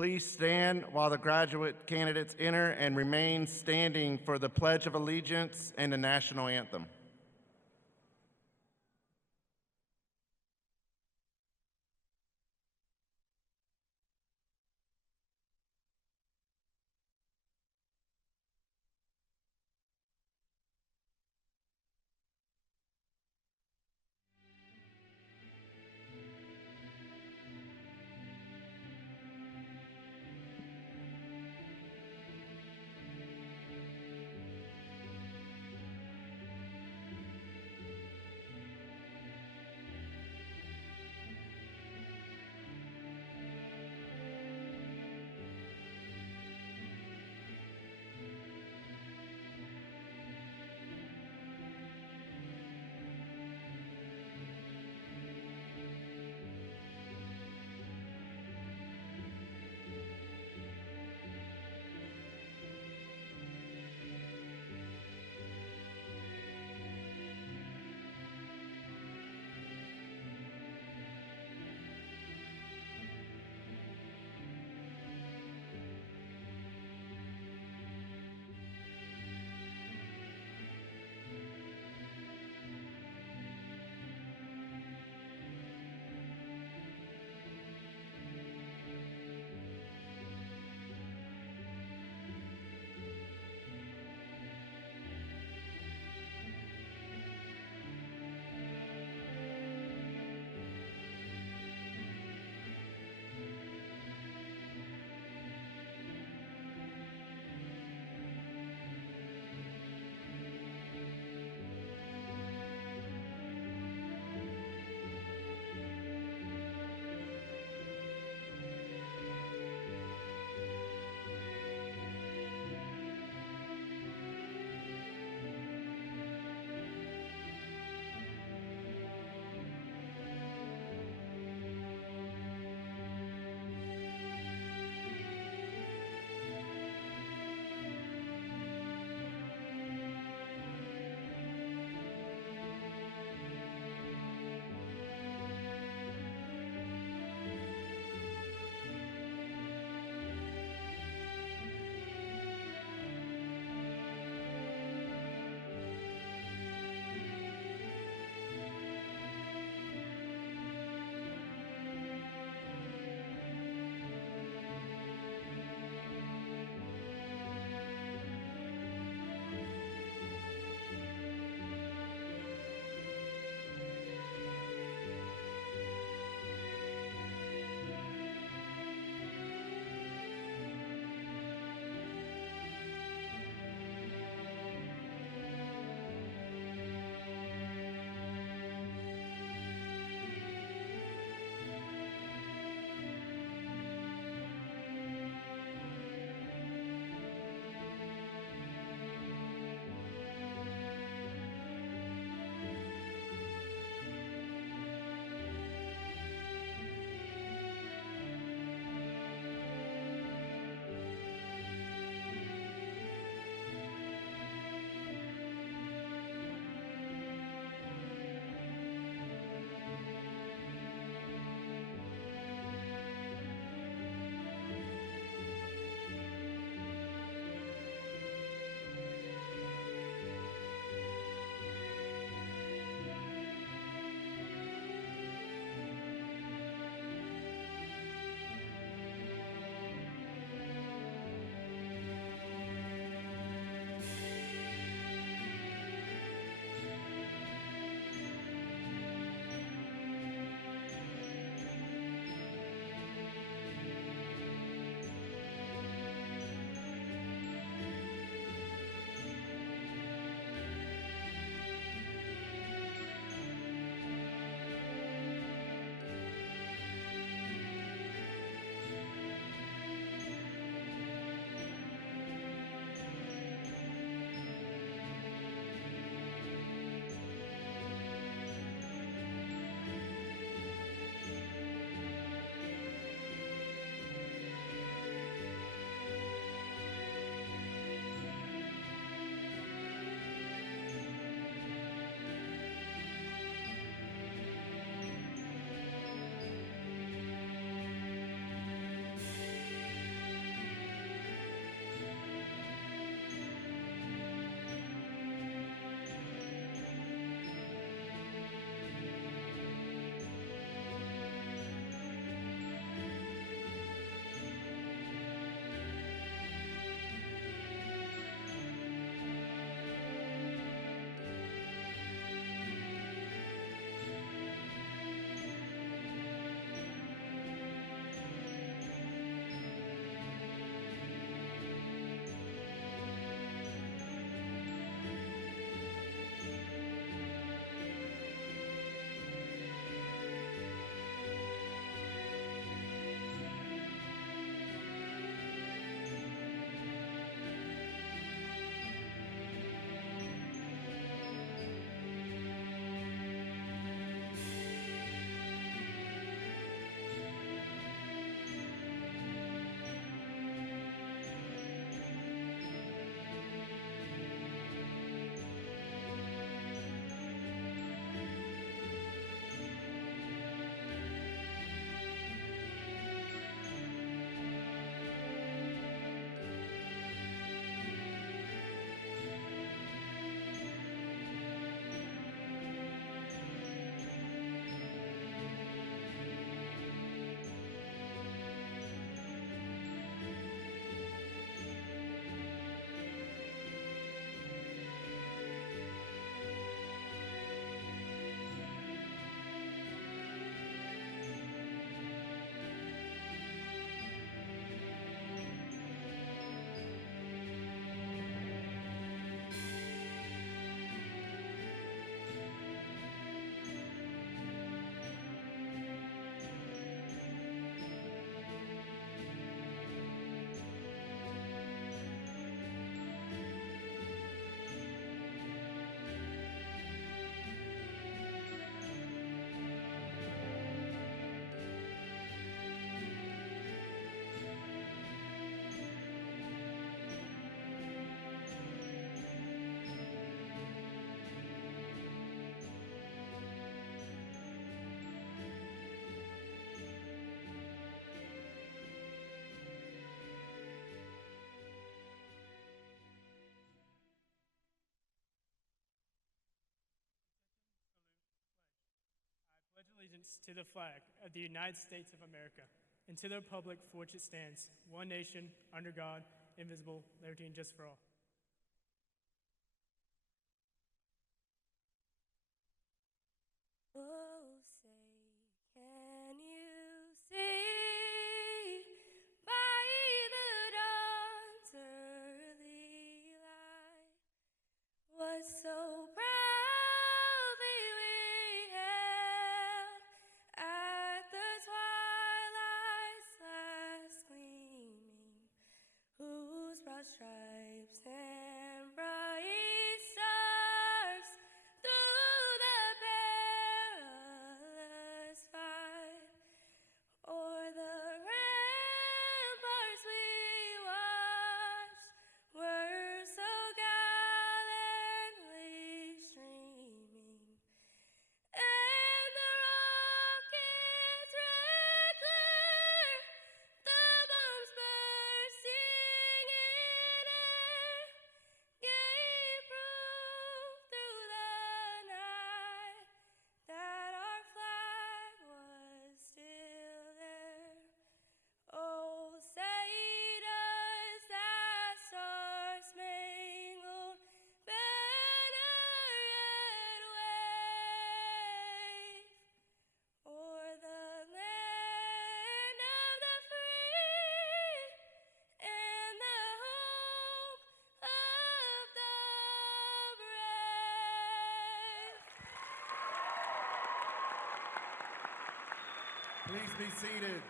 Please stand while the graduate candidates enter and remain standing for the Pledge of Allegiance and the national anthem. allegiance to the flag of the United States of America and to the republic for which it stands, one nation, under God, indivisible, liberty and justice for all. Oh, say, can you see by the dawn's early light what so proudly we hailed at the twilight's last gleaming, whose broad stripes and bright stars through the perilous fight o'er the ramparts we watched were so gallantly streaming, and the rocket's red glare, the bombs bursting in air, gave proof through the night that our flag was still there. Oh, say does that star-spangled banner yet wave o'er the land of the free and the home of the brave. Please be seated.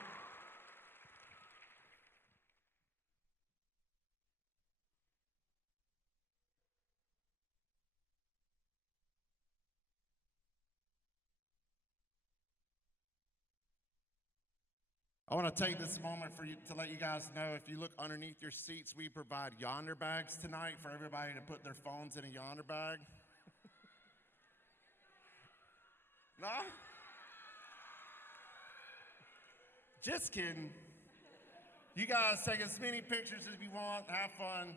I want to take this moment for you to let you guys know, if you look underneath your seats, we provide yonder bags tonight for everybody to put their phones in a yonder bag. No? Just kidding. You guys take as many pictures as you want. Have fun.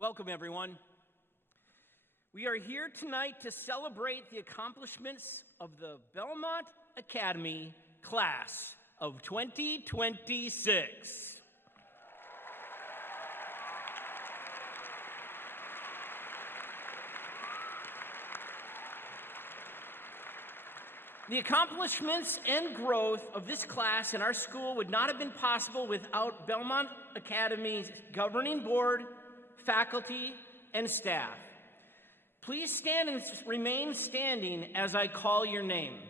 Welcome, everyone. We are here tonight to celebrate the accomplishments of the Belmont Academy class of 2026. The accomplishments and growth of this class in our school would not have been possible without Belmont Academy's governing board, faculty, and staff. Please stand and remain standing as I call your name.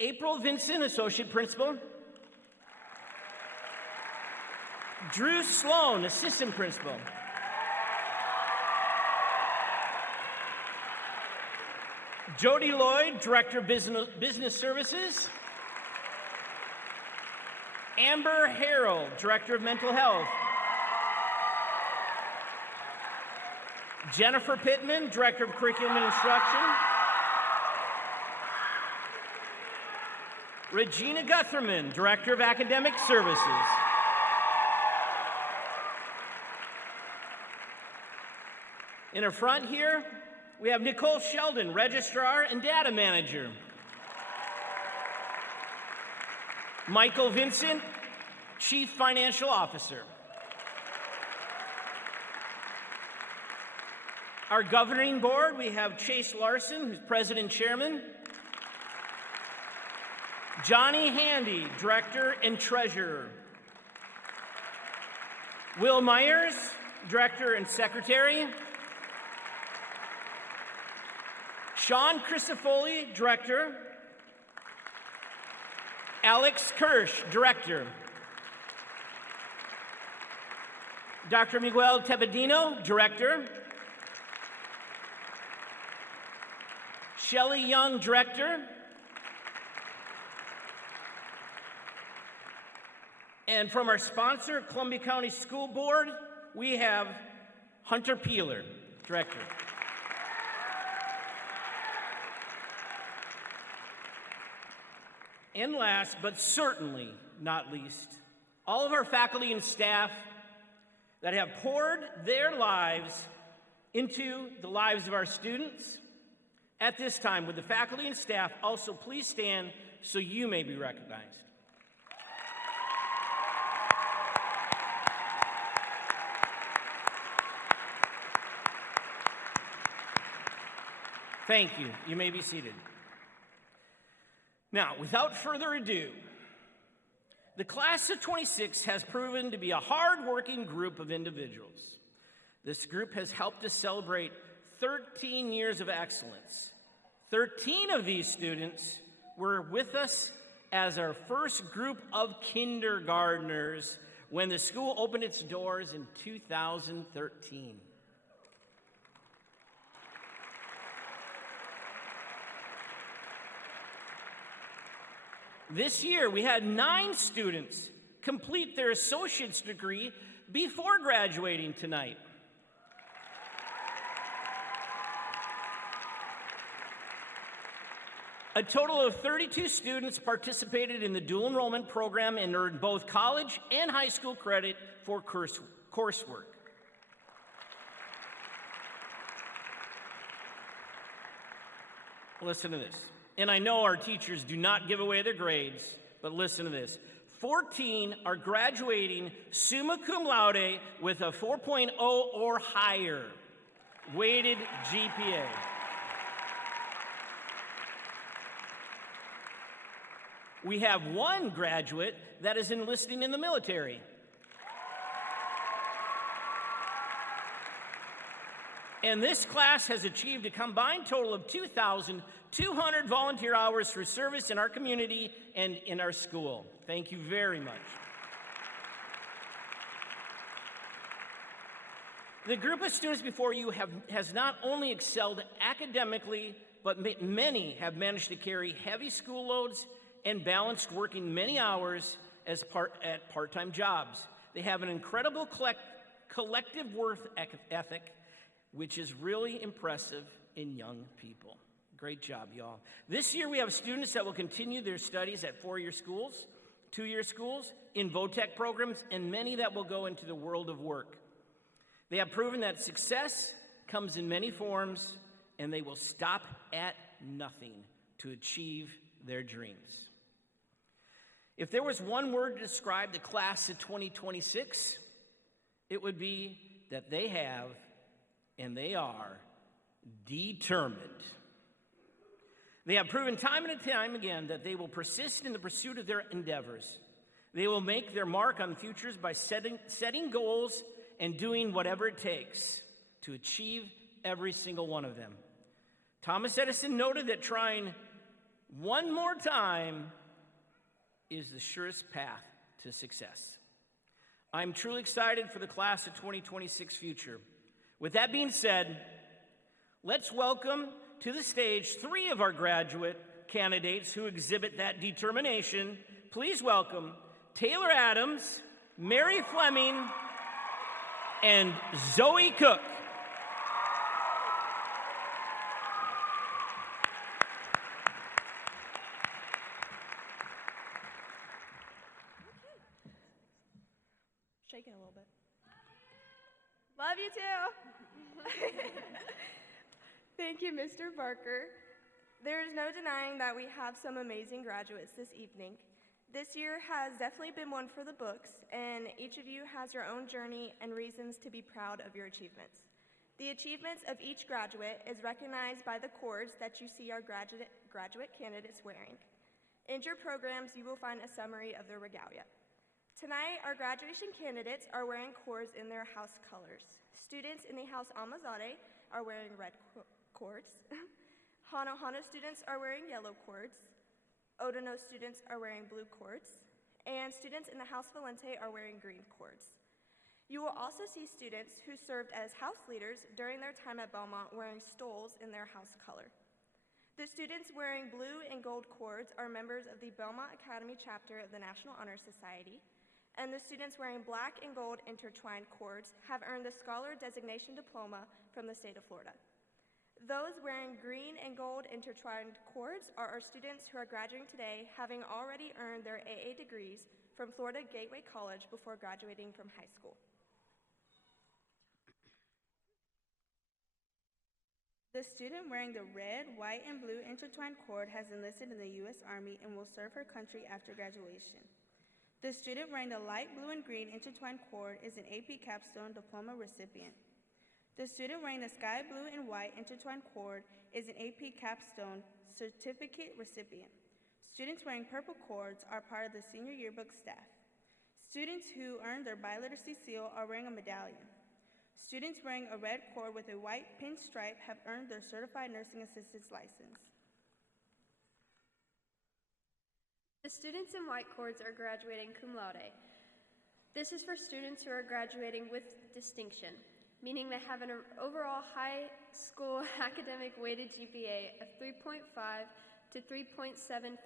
April Vinson, Associate Principal. Drew Sloan, Assistant Principal. Jody Lloyd, Director of Business Services. Amber Harrell, Director of Mental Health. Jennifer Pittman, Director of Curriculum and Instruction. Regina Gutherman, Director of Academic Services. In the front here, we have Nicole Sheldon, Registrar and Data Manager. Michael Vincent, Chief Financial Officer. Our governing board, we have Chase Larson, who's President and Chairman. Johnny Handy, Director and Treasurer. Will Myers, Director and Secretary. Sean Crisafoli, Director. Alex Kirsch, Director. Dr. Miguel Tebedino, Director. Shelley Young, Director. And from our sponsor, Columbia County School Board, we have Hunter Peeler, Director. And last, but certainly not least, all of our faculty and staff that have poured their lives into the lives of our students. At this time, would the faculty and staff also please stand so you may be recognized? Thank you. You may be seated. Now, without further ado, the class of 26 has proven to be a hard-working group of individuals. This group has helped us celebrate 13 years of excellence. 13 of these students were with us as our first group of kindergartners when the school opened its doors in 2013. This year, we had 9 students complete their associate's degree before graduating tonight. A total of 32 students participated in the dual enrollment program and earned both college and high school credit for coursework. Listen to this. And I know our teachers do not give away their grades, but listen to this. 14 are graduating summa cum laude with a 4.0 or higher weighted GPA. We have 1 graduate that is enlisting in the military. And this class has achieved a combined total of 2,200 volunteer hours for service in our community and in our school. Thank you very much. The group of students before you has not only excelled academically, but many have managed to carry heavy school loads and balanced working many hours at part-time jobs. They have an incredible collective work ethic, which is really impressive in young people. Great job, y'all. This year, we have students that will continue their studies at 4-year schools, 2-year schools, in VOTEC programs, and many that will go into the world of work. They have proven that success comes in many forms, and they will stop at nothing to achieve their dreams. If there was one word to describe the class of 2026, it would be that they have and they are determined. They have proven time and time again that they will persist in the pursuit of their endeavors. They will make their mark on futures by setting goals and doing whatever it takes to achieve every single one of them. Thomas Edison noted that trying one more time is the surest path to success. I'm truly excited for the class of 2026 future. With that being said, let's welcome to the stage 3 of our graduate candidates who exhibit that determination. Please welcome Taylor Adams, Mary Fleming, and Zoe Cook. Shaking a little bit. Love you too. Thank you, Mr. Barker. There is no denying that we have some amazing graduates this evening. This year has definitely been one for the books, and each of you has your own journey and reasons to be proud of your achievements. The achievements of each graduate is recognized by the cords that you see our graduate candidates wearing. In your programs, you will find a summary of their regalia. Tonight, our graduation candidates are wearing cords in their house colors. Students in the House Amazade are wearing red cords. Hana Hana students are wearing yellow cords. Odono students are wearing blue cords. And students in the House Valente are wearing green cords. You will also see students who served as house leaders during their time at Belmont wearing stoles in their house color. The students wearing blue and gold cords are members of the Belmont Academy chapter of the National Honor Society, and the students wearing black and gold intertwined cords have earned the Scholar Designation Diploma from the state of Florida. Those wearing green and gold intertwined cords are our students who are graduating today, having already earned their AA degrees from Florida Gateway College before graduating from high school. The student wearing the red, white, and blue intertwined cord has enlisted in the U.S. Army and will serve her country after graduation. The student wearing the light blue and green intertwined cord is an AP Capstone Diploma recipient. The student wearing the sky blue and white intertwined cord is an AP Capstone Certificate recipient. Students wearing purple cords are part of the senior yearbook staff. Students who earned their biliteracy seal are wearing a medallion. Students wearing a red cord with a white pin stripe have earned their Certified Nursing Assistant's license. The students in white cords are graduating cum laude. This is for students who are graduating with distinction, meaning they have an overall high school academic weighted GPA of 3.5 to 3.749.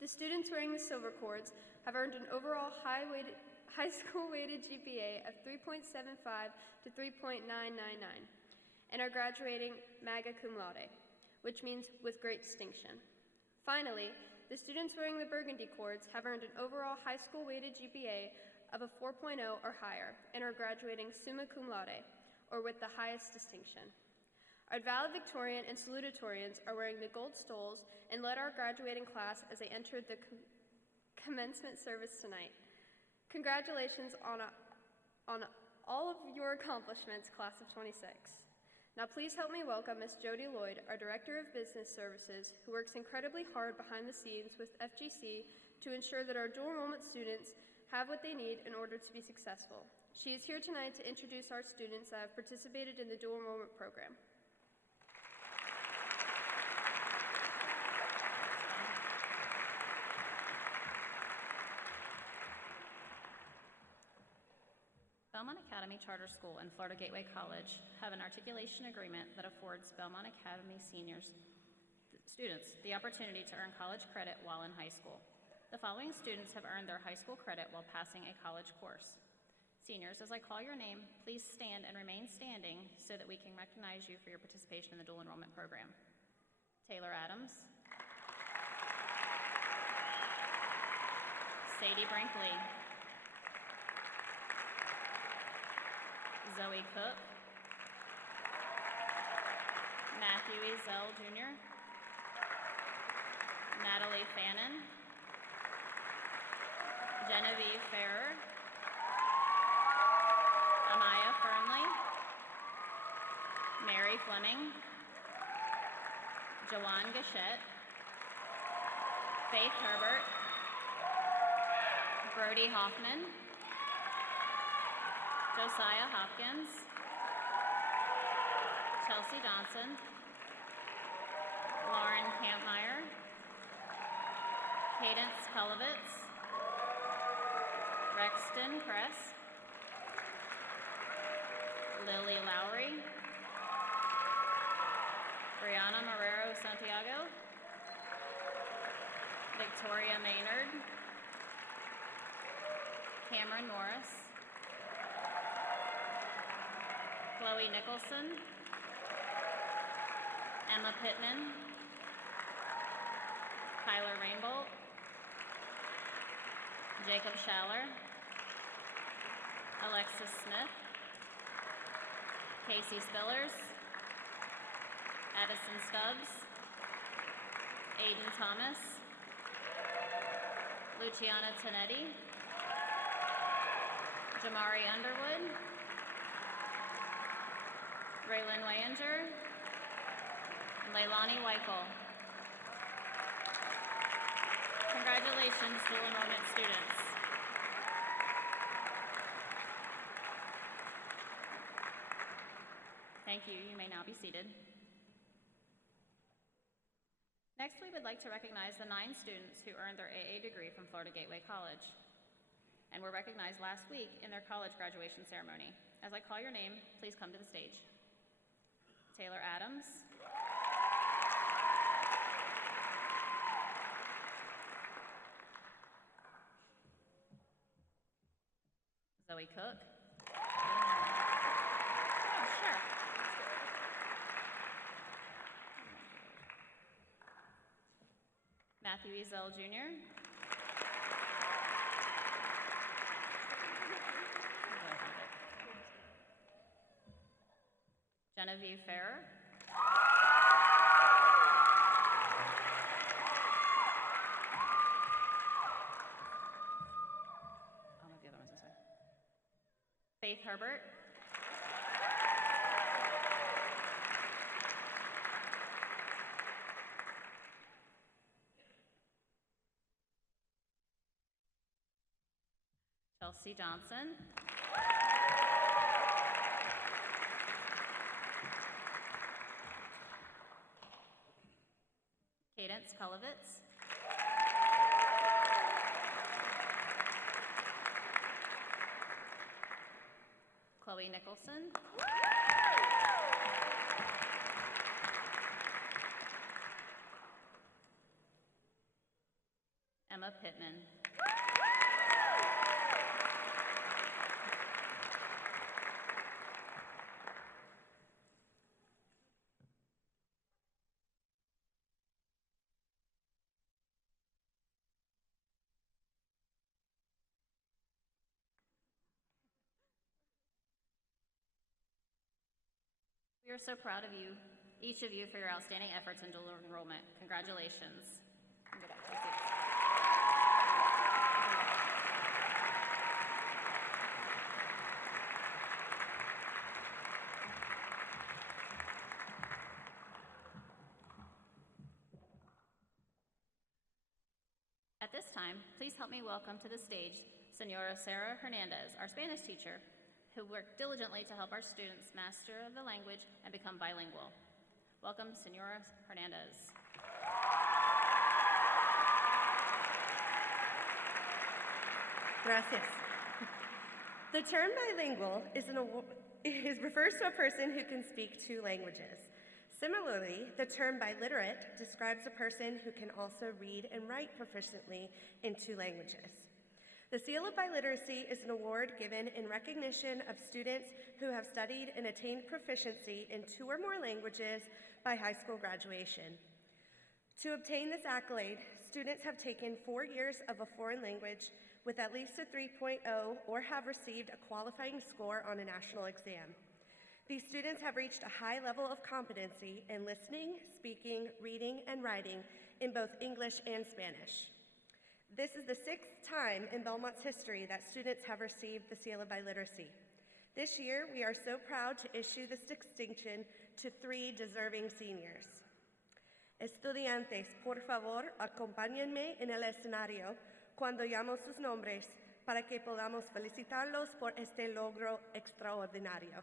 The students wearing the silver cords have earned an overall high school weighted GPA of 3.75 to 3.999 and are graduating magna cum laude, which means with great distinction. Finally, the students wearing the burgundy cords have earned an overall high school weighted GPA of a 4.0 or higher and are graduating summa cum laude, or with the highest distinction. Our valedictorian and salutatorians are wearing the gold stoles and led our graduating class as they entered the commencement service tonight. Congratulations on all of your accomplishments, class of 26. Now please help me welcome Ms. Jody Lloyd, our Director of Business Services, who works incredibly hard behind the scenes with FGC to ensure that our dual enrollment students have what they need in order to be successful. She is here tonight to introduce our students that have participated in the dual enrollment program. Belmont Academy Charter School and Florida Gateway College have an articulation agreement that affords Belmont Academy students the opportunity to earn college credit while in high school. The following students have earned their high school credit while passing a college course. Seniors, as I call your name, please stand and remain standing so that we can recognize you for your participation in the dual enrollment program. Taylor Adams, Sadie Brinkley, Zoe Cook, Matthew Ezel Jr., Natalie Fannin, Genevieve Farrer, Amaya Fernley, Mary Fleming, Jawan Gachette, Faith Herbert, Brody Hoffman, Josiah Hopkins, Chelsea Johnson, Lauren Kampmeyer, Cadence Kulovitz, Rexton Kress, Lily Lowry, Brianna Marrero Santiago, Victoria Maynard, Cameron Morris, Chloe Nicholson, Emma Pittman, Kyler Rainbolt, Jacob Schaller, Alexis Smith, Casey Spillers, Addison Stubbs, Aiden Thomas, Luciana Tanetti, Jamari Underwood, Raylan Wayinger, and Leilani Weichel. Congratulations, dual enrollment students. Thank you. You may now be seated. Next, we would like to recognize the 9 students who earned their AA degree from Florida Gateway College and were recognized last week in their college graduation ceremony. As I call your name, please come to the stage. Taylor Adams, Zoe Cook, oh, sure. Matthew Ezel Jr., Genevieve Ferrer. I'll move the other ones this way. Faith Herbert. Chelsea Johnson. Cadence Kolovitz. Chloe Nicholson. Emma Pittman. We are so proud of you, each of you, for your outstanding efforts in dual enrollment. Congratulations. Go back to your seats. At this time, please help me welcome to the stage Senora Sarah Hernandez, our Spanish teacher, who worked diligently to help our students master the language and become bilingual. Welcome, Senora Hernandez. Gracias. The term bilingual refers to a person who can speak two languages. Similarly, the term biliterate describes a person who can also read and write proficiently in two languages. The Seal of Biliteracy is an award given in recognition of students who have studied and attained proficiency in two or more languages by high school graduation. To obtain this accolade, students have taken 4 years of a foreign language with at least a 3.0 or have received a qualifying score on a national exam. These students have reached a high level of competency in listening, speaking, reading, and writing in both English and Spanish. This is the 6th time in Belmont's history that students have received the Seal of Biliteracy. This year, we are so proud to issue this distinction to 3 deserving seniors. Estudiantes, por favor, acompáñenme en el escenario cuando llamo sus nombres para que podamos felicitarlos por este logro extraordinario.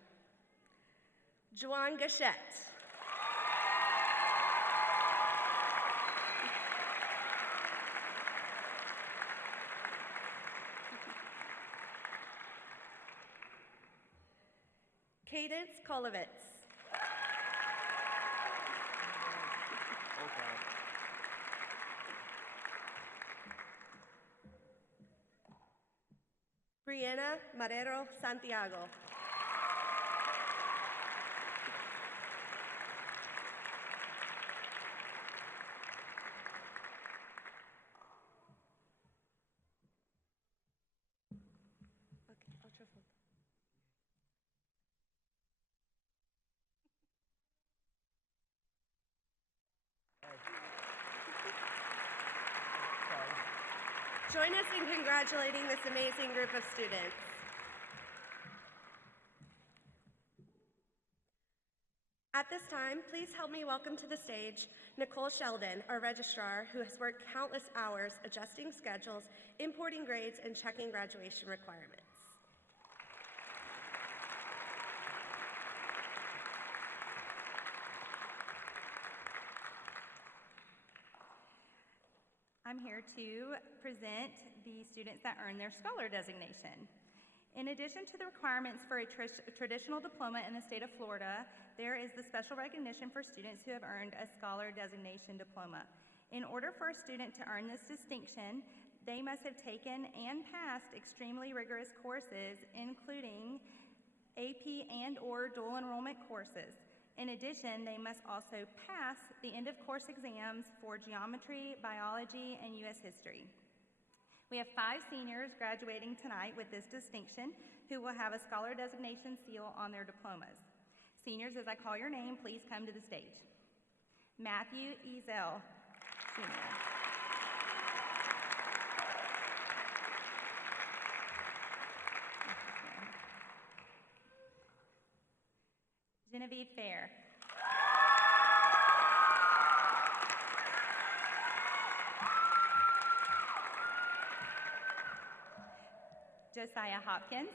Joan Gachette. Cadence Kolovitz. Brianna Marrero Santiago. Join us in congratulating this amazing group of students. At this time, please help me welcome to the stage Nicole Sheldon, our registrar, who has worked countless hours adjusting schedules, importing grades, and checking graduation requirements. I'm here to present the students that earned their scholar designation. In addition to the requirements for a traditional diploma in the state of Florida, there is the special recognition for students who have earned a scholar designation diploma. In order for a student to earn this distinction, they must have taken and passed extremely rigorous courses, including AP and/or dual enrollment courses. In addition, they must also pass the end-of-course exams for geometry, biology, and U.S. history. We have 5 seniors graduating tonight with this distinction who will have a scholar designation seal on their diplomas. Seniors, as I call your name, please come to the stage. Matthew Ezel, Jr. Genevieve Fair. Josiah Hopkins.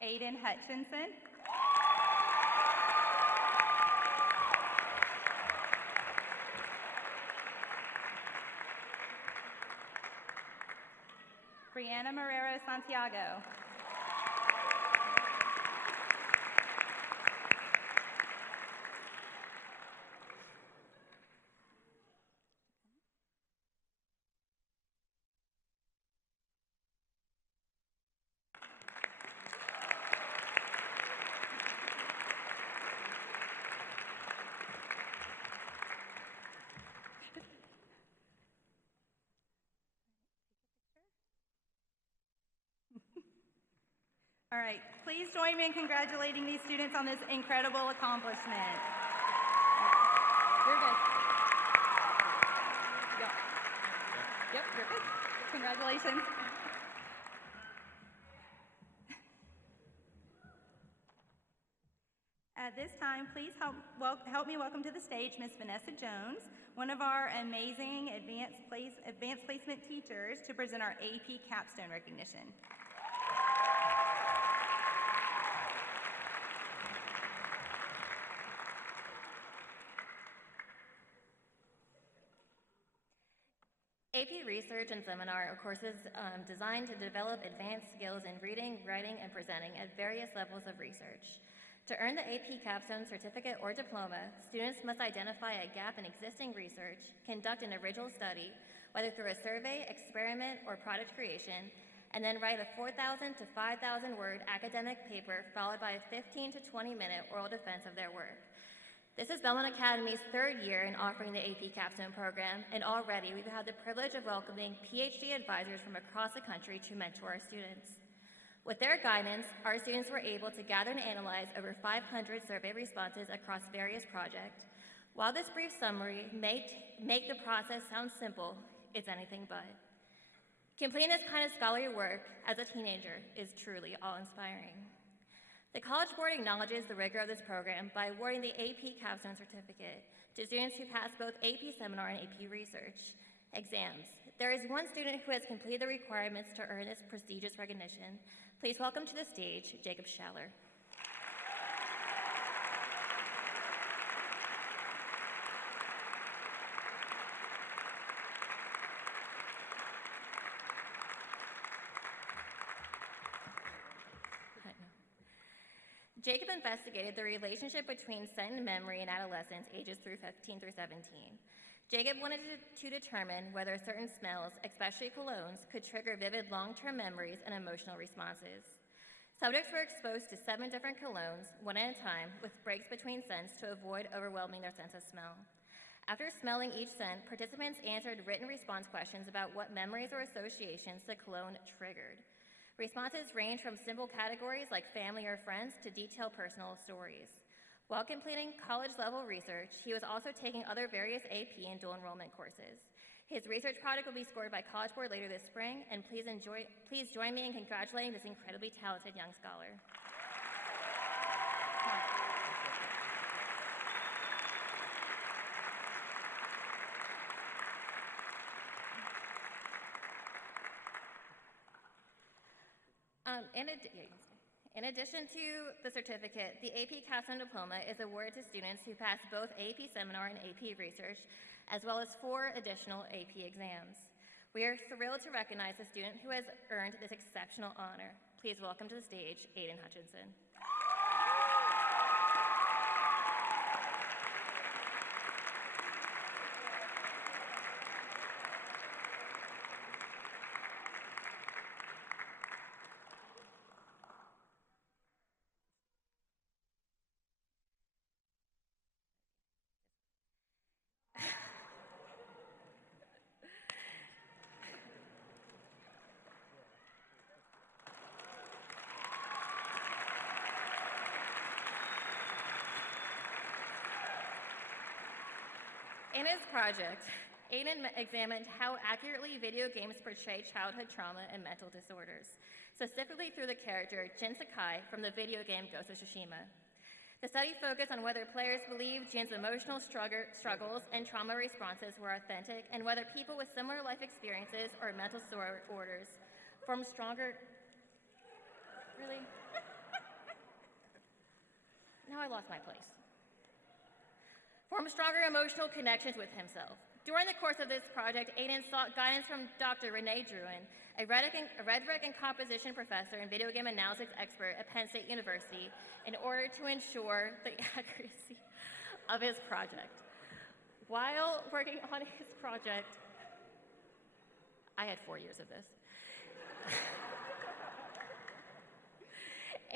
Aiden Hutchinson. Brianna Marrero Santiago. All right, please join me in congratulating these students on this incredible accomplishment. You're good. Yep, you're good. Congratulations. At this time, please help me welcome to the stage Miss Vanessa Jones, one of our amazing advanced placement teachers, to present our AP capstone recognition. AP Research and Seminar are courses designed to develop advanced skills in reading, writing, and presenting at various levels of research. To earn the AP Capstone Certificate or Diploma, students must identify a gap in existing research, conduct an original study, whether through a survey, experiment, or product creation, and then write a 4,000 to 5,000 word academic paper followed by a 15 to 20-minute oral defense of their work. This is Belmont Academy's third year in offering the AP Capstone program, and already we've had the privilege of welcoming PhD advisors from across the country to mentor our students. With their guidance, our students were able to gather and analyze over 500 survey responses across various projects. While this brief summary may make the process sound simple, it's anything but. Completing this kind of scholarly work as a teenager is truly awe-inspiring. The College Board acknowledges the rigor of this program by awarding the AP Capstone Certificate to students who pass both AP Seminar and AP Research exams. There is one student who has completed the requirements to earn this prestigious recognition. Please welcome to the stage Jacob Schaller. Jacob investigated the relationship between scent and memory in adolescents ages 15 through 17. Jacob wanted to determine whether certain smells, especially colognes, could trigger vivid long-term memories and emotional responses. Subjects were exposed to 7 different colognes, one at a time, with breaks between scents to avoid overwhelming their sense of smell. After smelling each scent, participants answered written response questions about what memories or associations the cologne triggered. Responses range from simple categories like family or friends to detailed personal stories. While completing college-level research, he was also taking other various AP and dual enrollment courses. His research project will be scored by College Board later this spring, and please join me in congratulating this incredibly talented young scholar. In addition to the certificate, the AP Capstone Diploma is awarded to students who pass both AP Seminar and AP Research, as well as 4 additional AP exams. We are thrilled to recognize the student who has earned this exceptional honor. Please welcome to the stage Aiden Hutchinson. In his project, Aiden examined how accurately video games portray childhood trauma and mental disorders, specifically through the character Jin Sakai from the video game Ghost of Tsushima. The study focused on whether players believed Jin's emotional struggles and trauma responses were authentic, and whether people with similar life experiences or mental disorders formed stronger... Really? Now I lost my place. Formed stronger emotional connections with himself. During the course of this project, Aiden sought guidance from Dr. Renee Druin, a rhetoric and composition professor and video game analysis expert at Penn State University, in order to ensure the accuracy of his project. While working on his project, I had 4 years of this.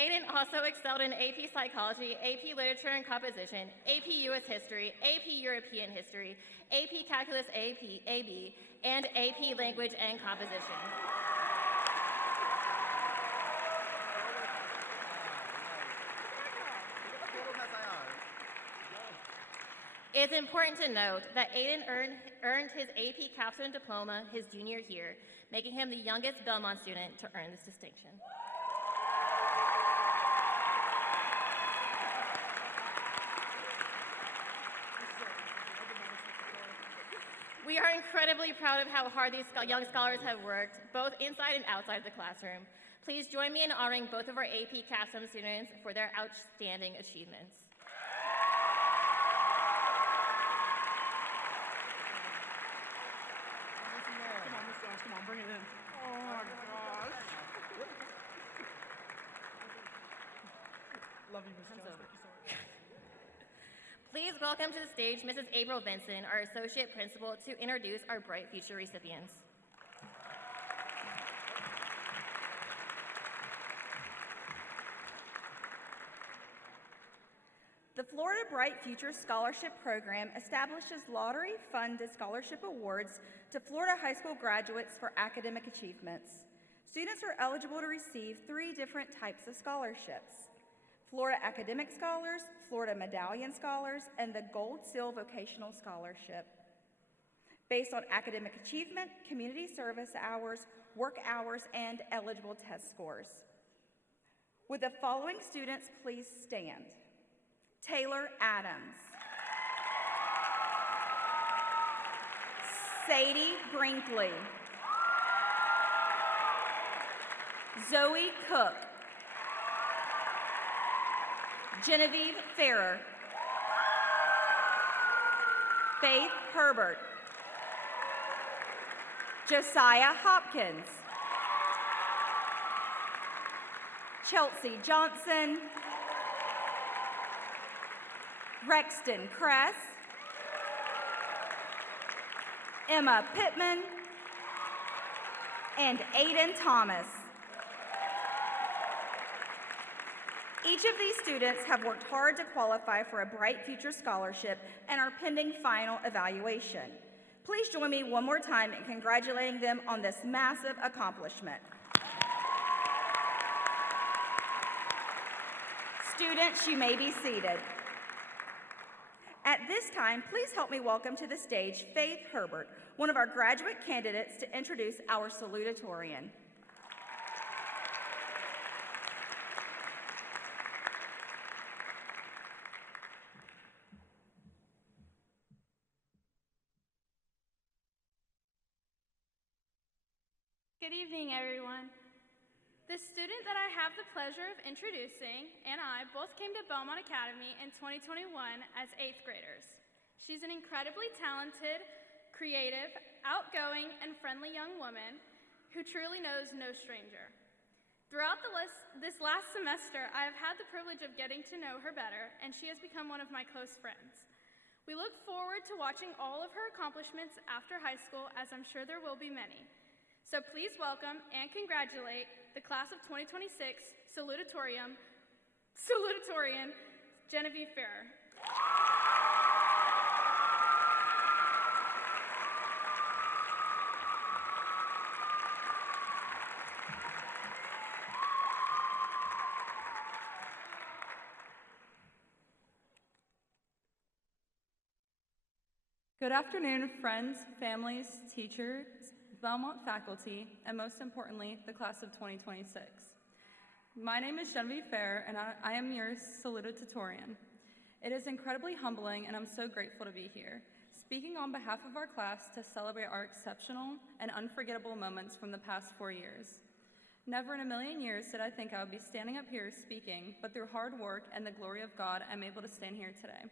Aiden also excelled in AP Psychology, AP Literature and Composition, AP U.S. History, AP European History, AP Calculus AB, and AP Language and Composition. It's important to note that Aiden earned his AP Capstone Diploma his junior year, making him the youngest Belmont student to earn this distinction. We are incredibly proud of how hard these young scholars have worked, both inside and outside of the classroom. Please join me in honoring both of our AP Capstone students for their outstanding achievements. Come on, bring it in. Oh my gosh. Love you, Miss Jones. Thank you so much. Please welcome to the stage Mrs. April Benson, our Associate Principal, to introduce our Bright Future recipients. The Florida Bright Future Scholarship Program establishes lottery-funded scholarship awards to Florida high school graduates for academic achievements. Students are eligible to receive 3 different types of scholarships: Florida Academic Scholars, Florida Medallion Scholars, and the Gold Seal Vocational Scholarship, based on academic achievement, community service hours, work hours, and eligible test scores. Would the following students please stand? Taylor Adams, Sadie Brinkley, Zoe Cook, Genevieve Farrer, Faith Herbert, Josiah Hopkins, Chelsea Johnson, Rexton Kress, Emma Pittman, and Aiden Thomas. Each of these students have worked hard to qualify for a Bright Future Scholarship and are pending final evaluation. Please join me one more time in congratulating them on this massive accomplishment. Students, you may be seated. At this time, please help me welcome to the stage Faith Herbert, one of our graduate candidates, to introduce our salutatorian. Good evening, everyone. The student that I have the pleasure of introducing and I both came to Belmont Academy in 2021 as 8th graders. She's an incredibly talented, creative, outgoing, and friendly young woman who truly knows no stranger. Throughout this last semester, I have had the privilege of getting to know her better, and she has become one of my close friends. We look forward to watching all of her accomplishments after high school, as I'm sure there will be many. So please welcome and congratulate the class of 2026 salutatorian Genevieve Farrer. Good afternoon, friends, families, teachers, Belmont faculty, and most importantly, the class of 2026. My name is Genevieve Fair, and I am your salutatorian. It is incredibly humbling, and I'm so grateful to be here, speaking on behalf of our class to celebrate our exceptional and unforgettable moments from the past 4 years. Never in a million years did I think I would be standing up here speaking, but through hard work and the glory of God, I'm able to stand here today.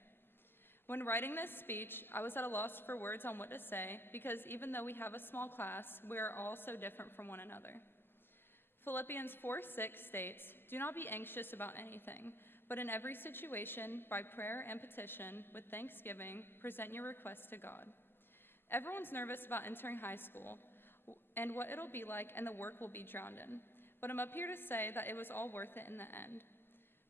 When writing this speech, I was at a loss for words on what to say because even though we have a small class, we are all so different from one another. Philippians 4:6 states, "Do not be anxious about anything, but in every situation, by prayer and petition, with thanksgiving, present your requests to God." Everyone's nervous about entering high school and what it'll be like and the work we'll be drowned in, but I'm up here to say that it was all worth it in the end.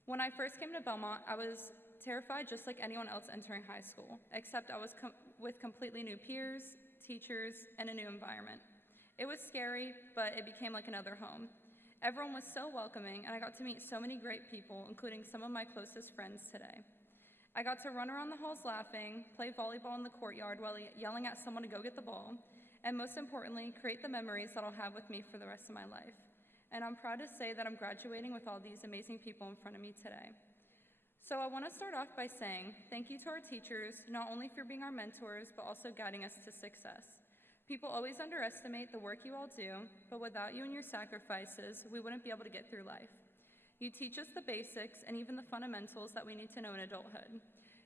When I first came to Belmont, I was terrified just like anyone else entering high school, except I was with completely new peers, teachers, and a new environment. It was scary, but it became like another home. Everyone was so welcoming, and I got to meet so many great people, including some of my closest friends today. I got to run around the halls laughing, play volleyball in the courtyard while yelling at someone to go get the ball, and most importantly, create the memories that I'll have with me for the rest of my life. And I'm proud to say that I'm graduating with all these amazing people in front of me today. So I want to start off by saying thank you to our teachers, not only for being our mentors, but also guiding us to success. People always underestimate the work you all do, but without you and your sacrifices, we wouldn't be able to get through life. You teach us the basics and even the fundamentals that we need to know in adulthood.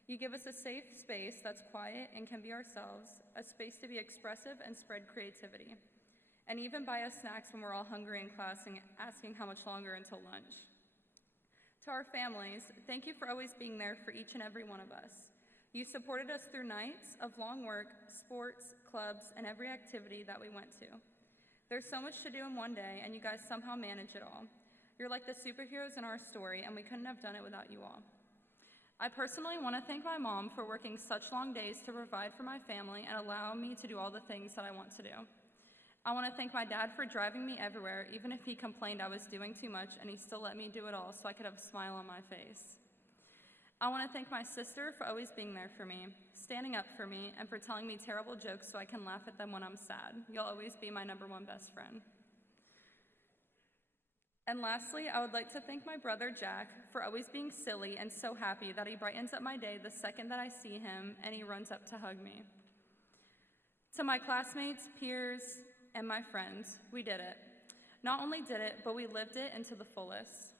You give us a safe space that's quiet and can be ourselves, a space to be expressive and spread creativity, and even buy us snacks when we're all hungry in class and asking how much longer until lunch. To our families, thank you for always being there for each and every one of us. You supported us through nights of long work, sports, clubs, and every activity that we went to. There's so much to do in one day, and you guys somehow manage it all. You're like the superheroes in our story, and we couldn't have done it without you all. I personally want to thank my mom for working such long days to provide for my family and allow me to do all the things that I want to do. I want to thank my dad for driving me everywhere, even if he complained I was doing too much, and he still let me do it all so I could have a smile on my face. I want to thank my sister for always being there for me, standing up for me, and for telling me terrible jokes so I can laugh at them when I'm sad. You'll always be my #1 best friend. And lastly, I would like to thank my brother Jack for always being silly and so happy that he brightens up my day the second that I see him and he runs up to hug me. To my classmates, peers, and my friends, we did it. Not only did it, but we lived it into the fullest.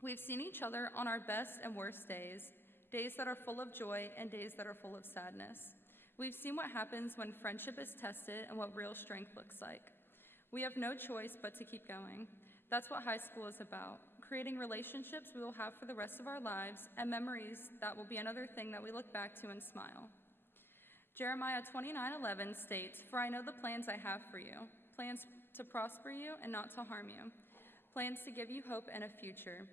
We've seen each other on our best and worst days, days that are full of joy and days that are full of sadness. We've seen what happens when friendship is tested and what real strength looks like. We have no choice but to keep going. That's what high school is about, creating relationships we will have for the rest of our lives and memories that will be another thing that we look back to and smile. Jeremiah 29:11 states, "For I know the plans I have for you, plans to prosper you and not to harm you, plans to give you hope and a future."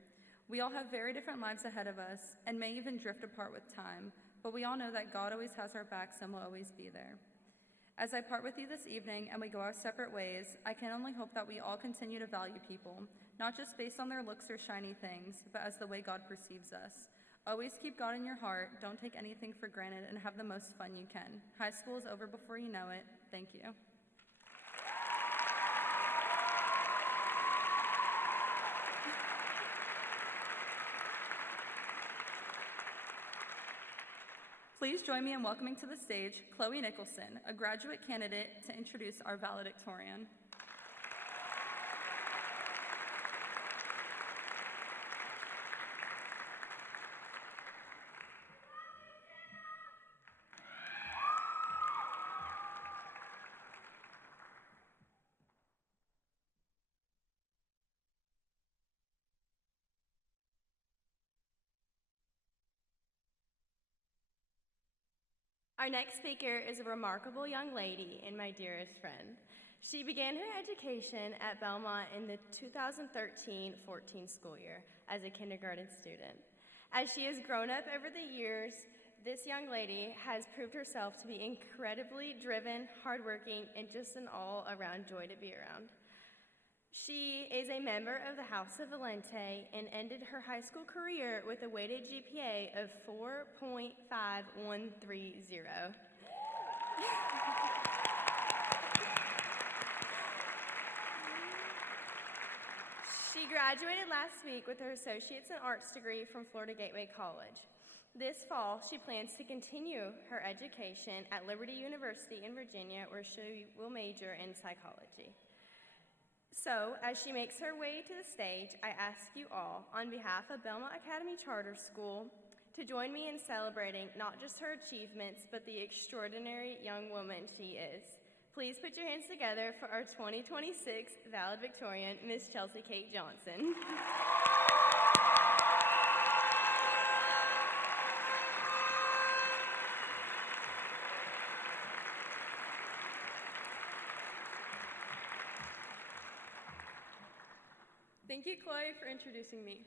We all have very different lives ahead of us and may even drift apart with time, but we all know that God always has our backs and will always be there. As I part with you this evening and we go our separate ways, I can only hope that we all continue to value people, not just based on their looks or shiny things, but as the way God perceives us. Always keep God in your heart, don't take anything for granted, and have the most fun you can. High school is over before you know it. Thank you. Please join me in welcoming to the stage Chloe Nicholson, a graduate candidate, to introduce our valedictorian. Our next speaker is a remarkable young lady and my dearest friend. She began her education at Belmont in the 2013-14 school year as a kindergarten student. As she has grown up over the years, this young lady has proved herself to be incredibly driven, hardworking, and just an all-around joy to be around. She is a member of the House of Valente and ended her high school career with a weighted GPA of 4.5130. She graduated last week with her Associate's in Arts degree from Florida Gateway College. This fall, she plans to continue her education at Liberty University in Virginia, where she will major in psychology. So, as she makes her way to the stage, I ask you all, on behalf of Belmont Academy Charter School, to join me in celebrating not just her achievements, but the extraordinary young woman she is. Please put your hands together for our 2026 valedictorian, Miss Chelsea Kate Johnson. Thank you, Chloe, for introducing me.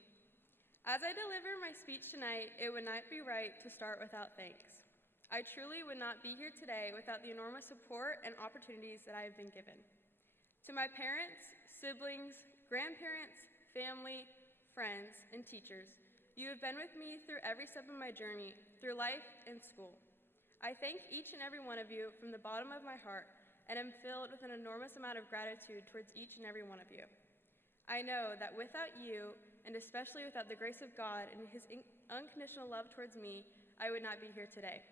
As I deliver my speech tonight, it would not be right to start without thanks. I truly would not be here today without the enormous support and opportunities that I have been given. To my parents, siblings, grandparents, family, friends, and teachers, you have been with me through every step of my journey, through life and school. I thank each and every one of you from the bottom of my heart, and am filled with an enormous amount of gratitude towards each and every one of you. I know that without you, and especially without the grace of God and his unconditional love towards me, I would not be here today.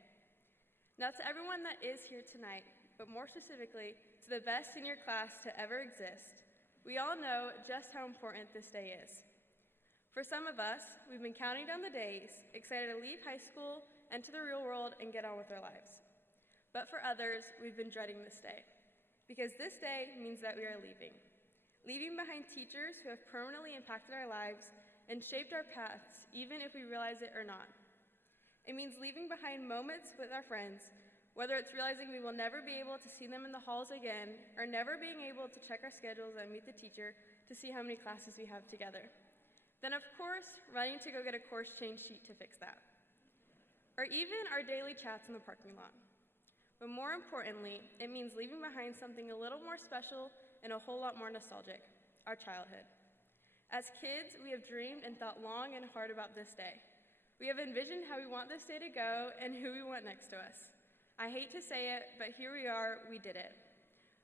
Now to everyone that is here tonight, but more specifically to the best senior class to ever exist, we all know just how important this day is. For some of us, we've been counting down the days, excited to leave high school, enter the real world, and get on with our lives. But for others, we've been dreading this day, because this day means that we are leaving. Leaving behind teachers who have permanently impacted our lives and shaped our paths, even if we realize it or not. It means leaving behind moments with our friends, whether it's realizing we will never be able to see them in the halls again, or never being able to check our schedules and meet the teacher to see how many classes we have together. Then, of course, running to go get a course change sheet to fix that. Or even our daily chats in the parking lot. But more importantly, it means leaving behind something a little more special and a whole lot more nostalgic, our childhood. As kids, we have dreamed and thought long and hard about this day. We have envisioned how we want this day to go and who we want next to us. I hate to say it, but here we are, we did it.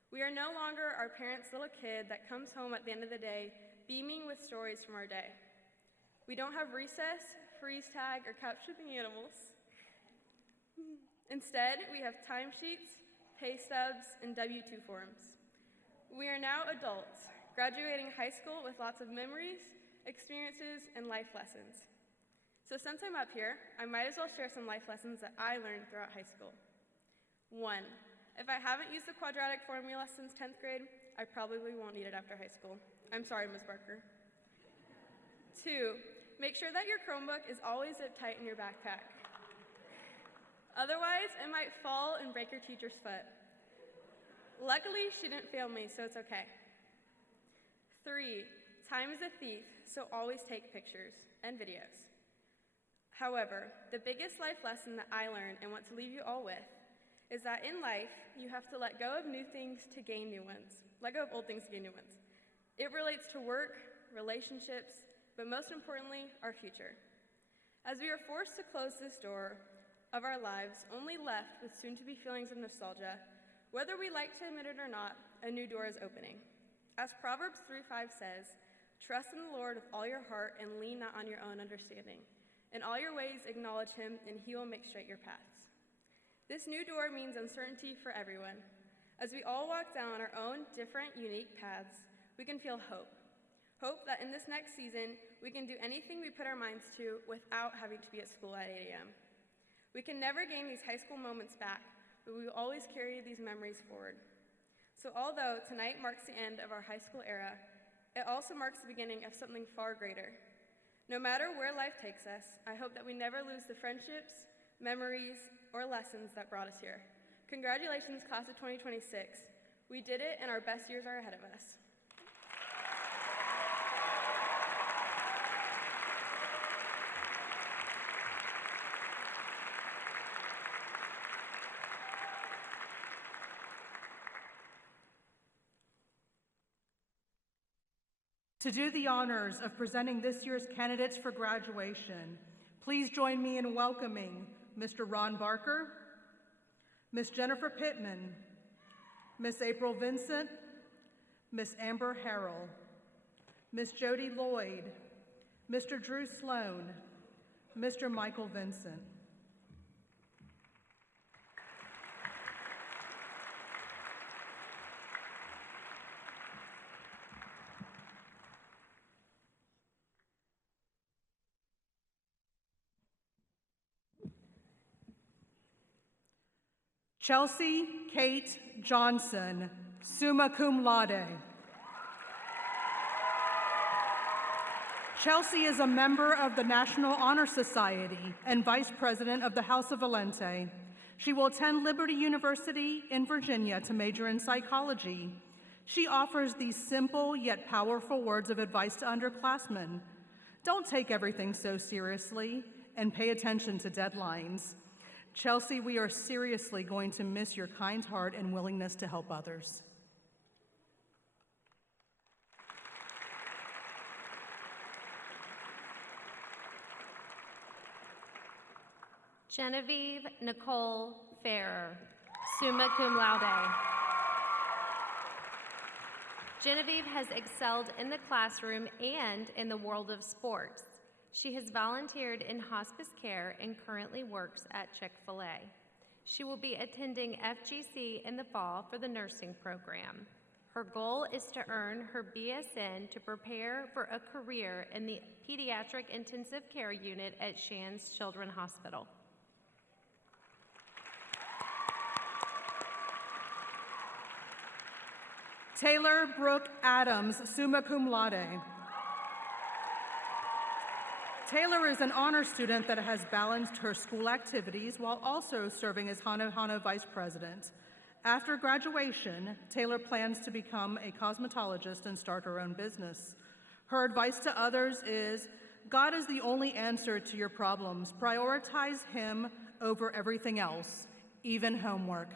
We are no longer our parents' little kid that comes home at the end of the day beaming with stories from our day. We don't have recess, freeze tag, or couch flipping animals. Instead, we have timesheets, pay stubs, and W-2 forms. We are now adults, graduating high school with lots of memories, experiences, and life lessons. So since I'm up here, I might as well share some life lessons that I learned throughout high school. 1, if I haven't used the quadratic formula since 10th grade, I probably won't need it after high school. I'm sorry, Ms. Barker. 2, make sure that your Chromebook is always zipped tight in your backpack. Otherwise, it might fall and break your teacher's foot. Luckily, she didn't fail me, so it's okay. 3, time is a thief, so always take pictures and videos. However, the biggest life lesson that I learned and want to leave you all with is that in life, you have to let go of new things to gain new ones. Let go of old things to gain new ones. It relates to work, relationships, but most importantly, our future. As we are forced to close this door of our lives, only left with soon-to-be feelings of nostalgia, whether we like to admit it or not, a new door is opening. As Proverbs 3:5 says, trust in the Lord with all your heart and lean not on your own understanding. In all your ways, acknowledge him, and he will make straight your paths. This new door means uncertainty for everyone. As we all walk down our own different, unique paths, we can feel hope. Hope that in this next season, we can do anything we put our minds to without having to be at school at 8 a.m. We can never gain these high school moments back, but we will always carry these memories forward. So although tonight marks the end of our high school era, it also marks the beginning of something far greater. No matter where life takes us, I hope that we never lose the friendships, memories, or lessons that brought us here. Congratulations, class of 2026. We did it, and our best years are ahead of us. To do the honors of presenting this year's candidates for graduation, please join me in welcoming Mr. Ron Barker, Miss Jennifer Pittman, Miss April Vincent, Miss Amber Harrell, Miss Jody Lloyd, Mr. Drew Sloan, Mr. Michael Vincent. Chelsea Kate Johnson, summa cum laude. Chelsea is a member of the National Honor Society and vice president of the House of Valente. She will attend Liberty University in Virginia to major in psychology. She offers these simple yet powerful words of advice to underclassmen. Don't take everything so seriously and pay attention to deadlines. Chelsea, we are seriously going to miss your kind heart and willingness to help others. Genevieve Nicole Farrer, summa cum laude. Genevieve has excelled in the classroom and in the world of sports. She has volunteered in hospice care and currently works at Chick-fil-A. She will be attending FGC in the fall for the nursing program. Her goal is to earn her BSN to prepare for a career in the pediatric intensive care unit at Shands Children's Hospital. Taylor Brooke Adams, summa cum laude. Taylor is an honor student that has balanced her school activities while also serving as Hana Hana Vice President. After graduation, Taylor plans to become a cosmetologist and start her own business. Her advice to others is, God is the only answer to your problems. Prioritize Him over everything else, even homework.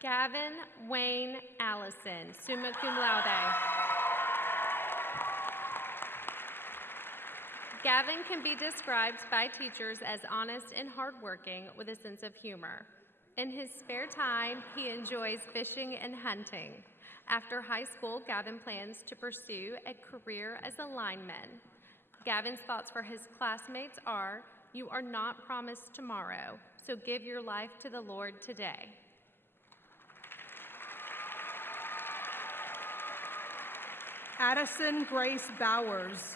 Gavin Wayne Allison, summa cum laude. Gavin can be described by teachers as honest and hardworking with a sense of humor. In his spare time, he enjoys fishing and hunting. After high school, Gavin plans to pursue a career as a lineman. Gavin's thoughts for his classmates are, you are not promised tomorrow, so give your life to the Lord today. Addison Grace Bowers.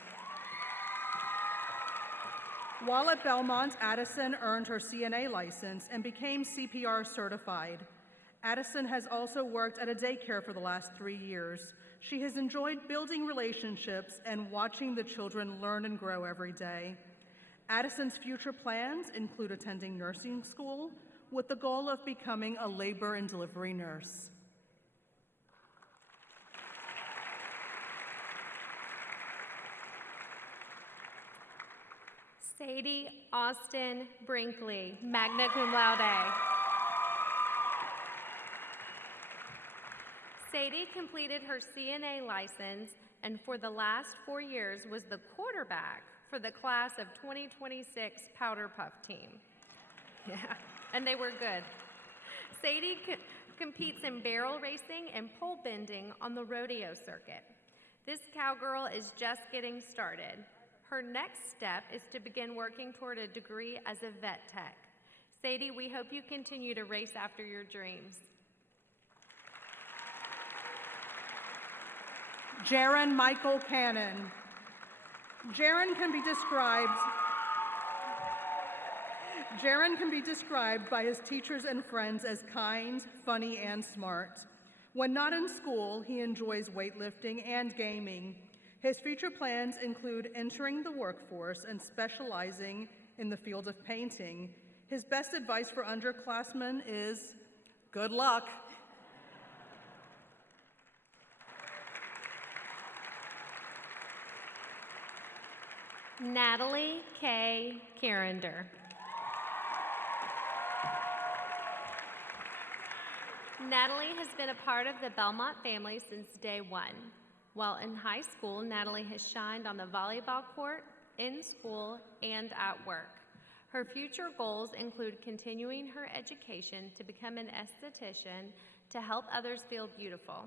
While at Belmont, Addison earned her CNA license and became CPR certified. Addison has also worked at a daycare for the last 3 years. She has enjoyed building relationships and watching the children learn and grow every day. Addison's future plans include attending nursing school with the goal of becoming a labor and delivery nurse. Sadie Austin Brinkley, magna cum laude. Sadie completed her CNA license and for the last 4 years was the quarterback for the class of 2026 Powder Puff team. Yeah, and they were good. Sadie competes in barrel racing and pole bending on the rodeo circuit. This cowgirl is just getting started. Her next step is to begin working toward a degree as a vet tech. Sadie, we hope you continue to race after your dreams. Jaron Michael Cannon. Jaron can be described by his teachers and friends as kind, funny, and smart. When not in school, he enjoys weightlifting and gaming. His future plans include entering the workforce and specializing in the field of painting. His best advice for underclassmen is, good luck. Natalie K. Carrender. Natalie has been a part of the Belmont family since day one. While in high school, Natalie has shined on the volleyball court, in school, and at work. Her future goals include continuing her education to become an esthetician to help others feel beautiful.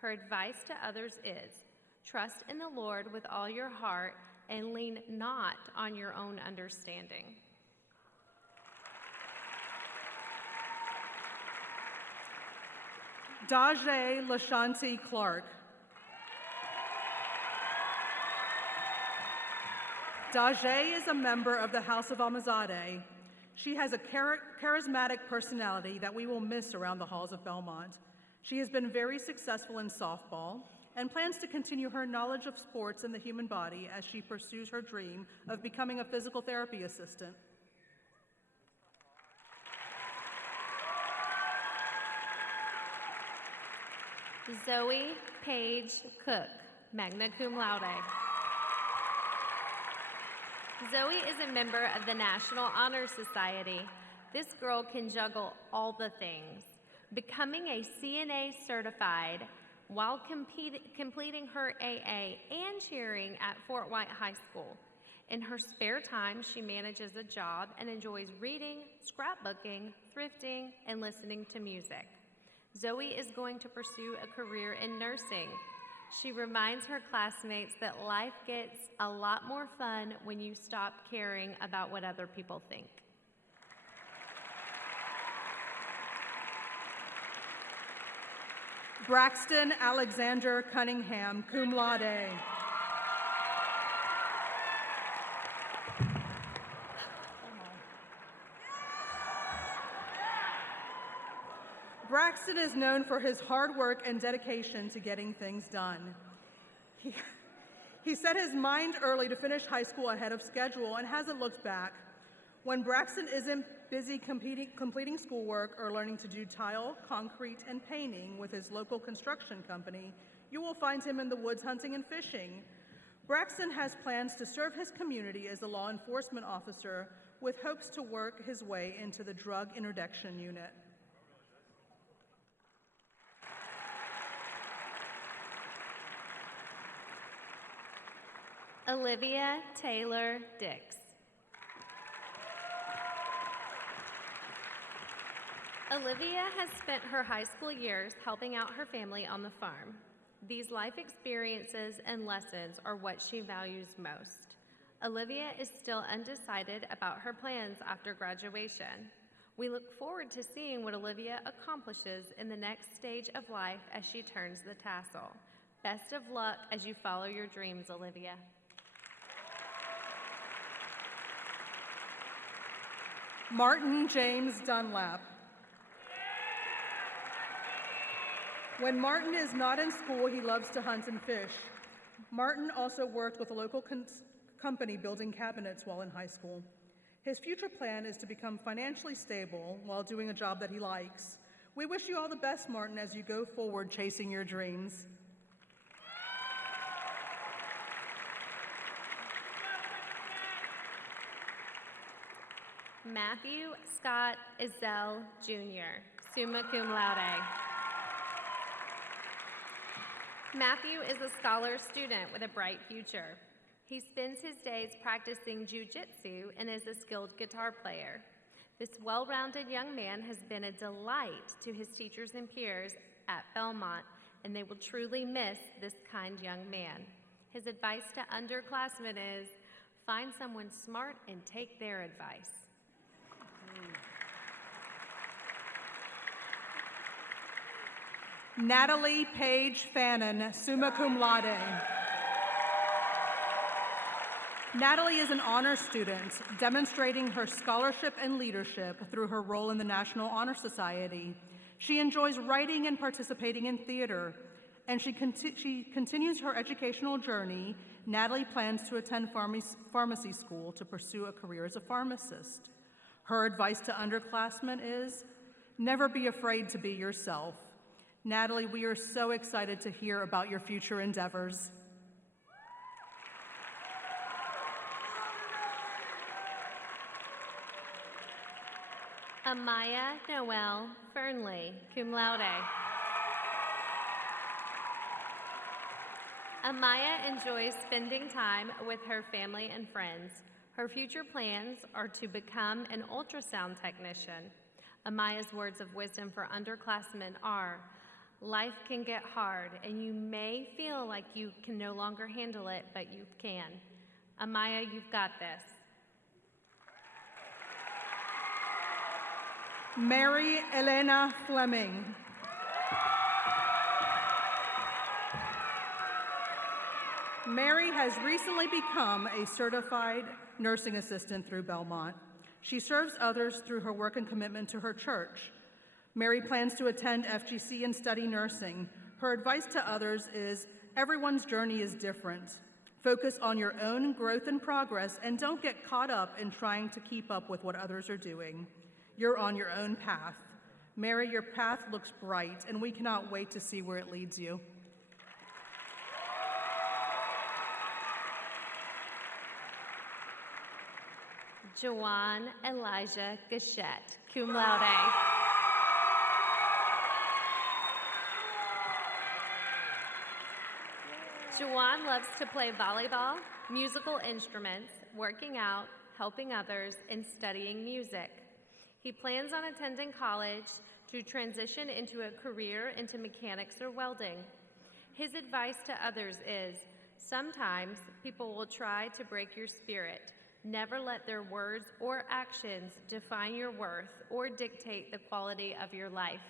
Her advice to others is, trust in the Lord with all your heart and lean not on your own understanding. Dajae Lashanti Clark. Dajae is a member of the House of Amazade. She has a charismatic personality that we will miss around the halls of Belmont. She has been very successful in softball and plans to continue her knowledge of sports and the human body as she pursues her dream of becoming a physical therapy assistant. Zoe Page Cook, magna cum laude. Zoe is a member of the National Honor Society. This girl can juggle all the things, becoming a CNA certified while completing her AA and cheering at Fort White High School. In her spare time, she manages a job and enjoys reading, scrapbooking, thrifting, and listening to music. Zoe is going to pursue a career in nursing. She reminds her classmates that life gets a lot more fun when you stop caring about what other people think. Braxton Alexander Cunningham, cum laude. Braxton is known for his hard work and dedication to getting things done. He set his mind early to finish high school ahead of schedule and hasn't looked back. When Braxton isn't busy completing schoolwork or learning to do tile, concrete, and painting with his local construction company, you will find him in the woods hunting and fishing. Braxton has plans to serve his community as a law enforcement officer with hopes to work his way into the drug interdiction unit. Olivia Taylor Dix. Olivia has spent her high school years helping out her family on the farm. These life experiences and lessons are what she values most. Olivia is still undecided about her plans after graduation. We look forward to seeing what Olivia accomplishes in the next stage of life as she turns the tassel. Best of luck as you follow your dreams, Olivia. Martin James Dunlap. When Martin is not in school, he loves to hunt and fish. Martin also worked with a local company building cabinets while in high school. His future plan is to become financially stable while doing a job that he likes. We wish you all the best, Martin, as you go forward chasing your dreams. Matthew Scott Izell, Jr., summa cum laude. Matthew is a scholar student with a bright future. He spends his days practicing jiu-jitsu and is a skilled guitar player. This well-rounded young man has been a delight to his teachers and peers at Belmont, and they will truly miss this kind young man. His advice to underclassmen is, find someone smart and take their advice. Natalie Page Fannin, summa cum laude. Natalie is an honor student, demonstrating her scholarship and leadership through her role in the National Honor Society. She enjoys writing and participating in theater, and she continues her educational journey. Natalie plans to attend pharmacy school to pursue a career as a pharmacist. Her advice to underclassmen is, never be afraid to be yourself. Natalie, we are so excited to hear about your future endeavors. Amaya Noel Fernley, cum laude. Amaya enjoys spending time with her family and friends. Her future plans are to become an ultrasound technician. Amaya's words of wisdom for underclassmen are, life can get hard, and you may feel like you can no longer handle it, but you can. Amaya, you've got this. Mary Elena Fleming. Mary has recently become a certified nursing assistant through Belmont. She serves others through her work and commitment to her church. Mary plans to attend FGC and study nursing. Her advice to others is, everyone's journey is different. Focus on your own growth and progress, and don't get caught up in trying to keep up with what others are doing. You're on your own path. Mary, your path looks bright, and we cannot wait to see where it leads you. Jawan Elijah Gachette, cum laude. Jawan loves to play volleyball, musical instruments, working out, helping others, and studying music. He plans on attending college to transition into a career into mechanics or welding. His advice to others is, sometimes people will try to break your spirit. Never let their words or actions define your worth or dictate the quality of your life.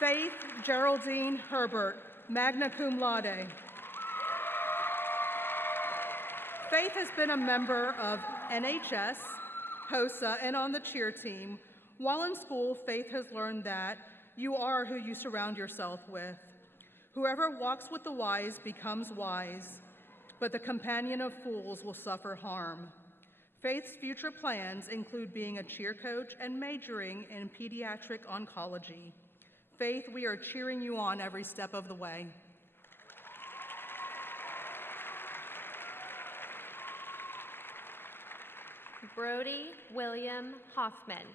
Faith Geraldine Herbert, magna cum laude. Faith has been a member of NHS, HOSA, and on the cheer team. While in school, Faith has learned that you are who you surround yourself with. Whoever walks with the wise becomes wise, but the companion of fools will suffer harm. Faith's future plans include being a cheer coach and majoring in pediatric oncology. Faith, we are cheering you on every step of the way. Brody William Hoffman.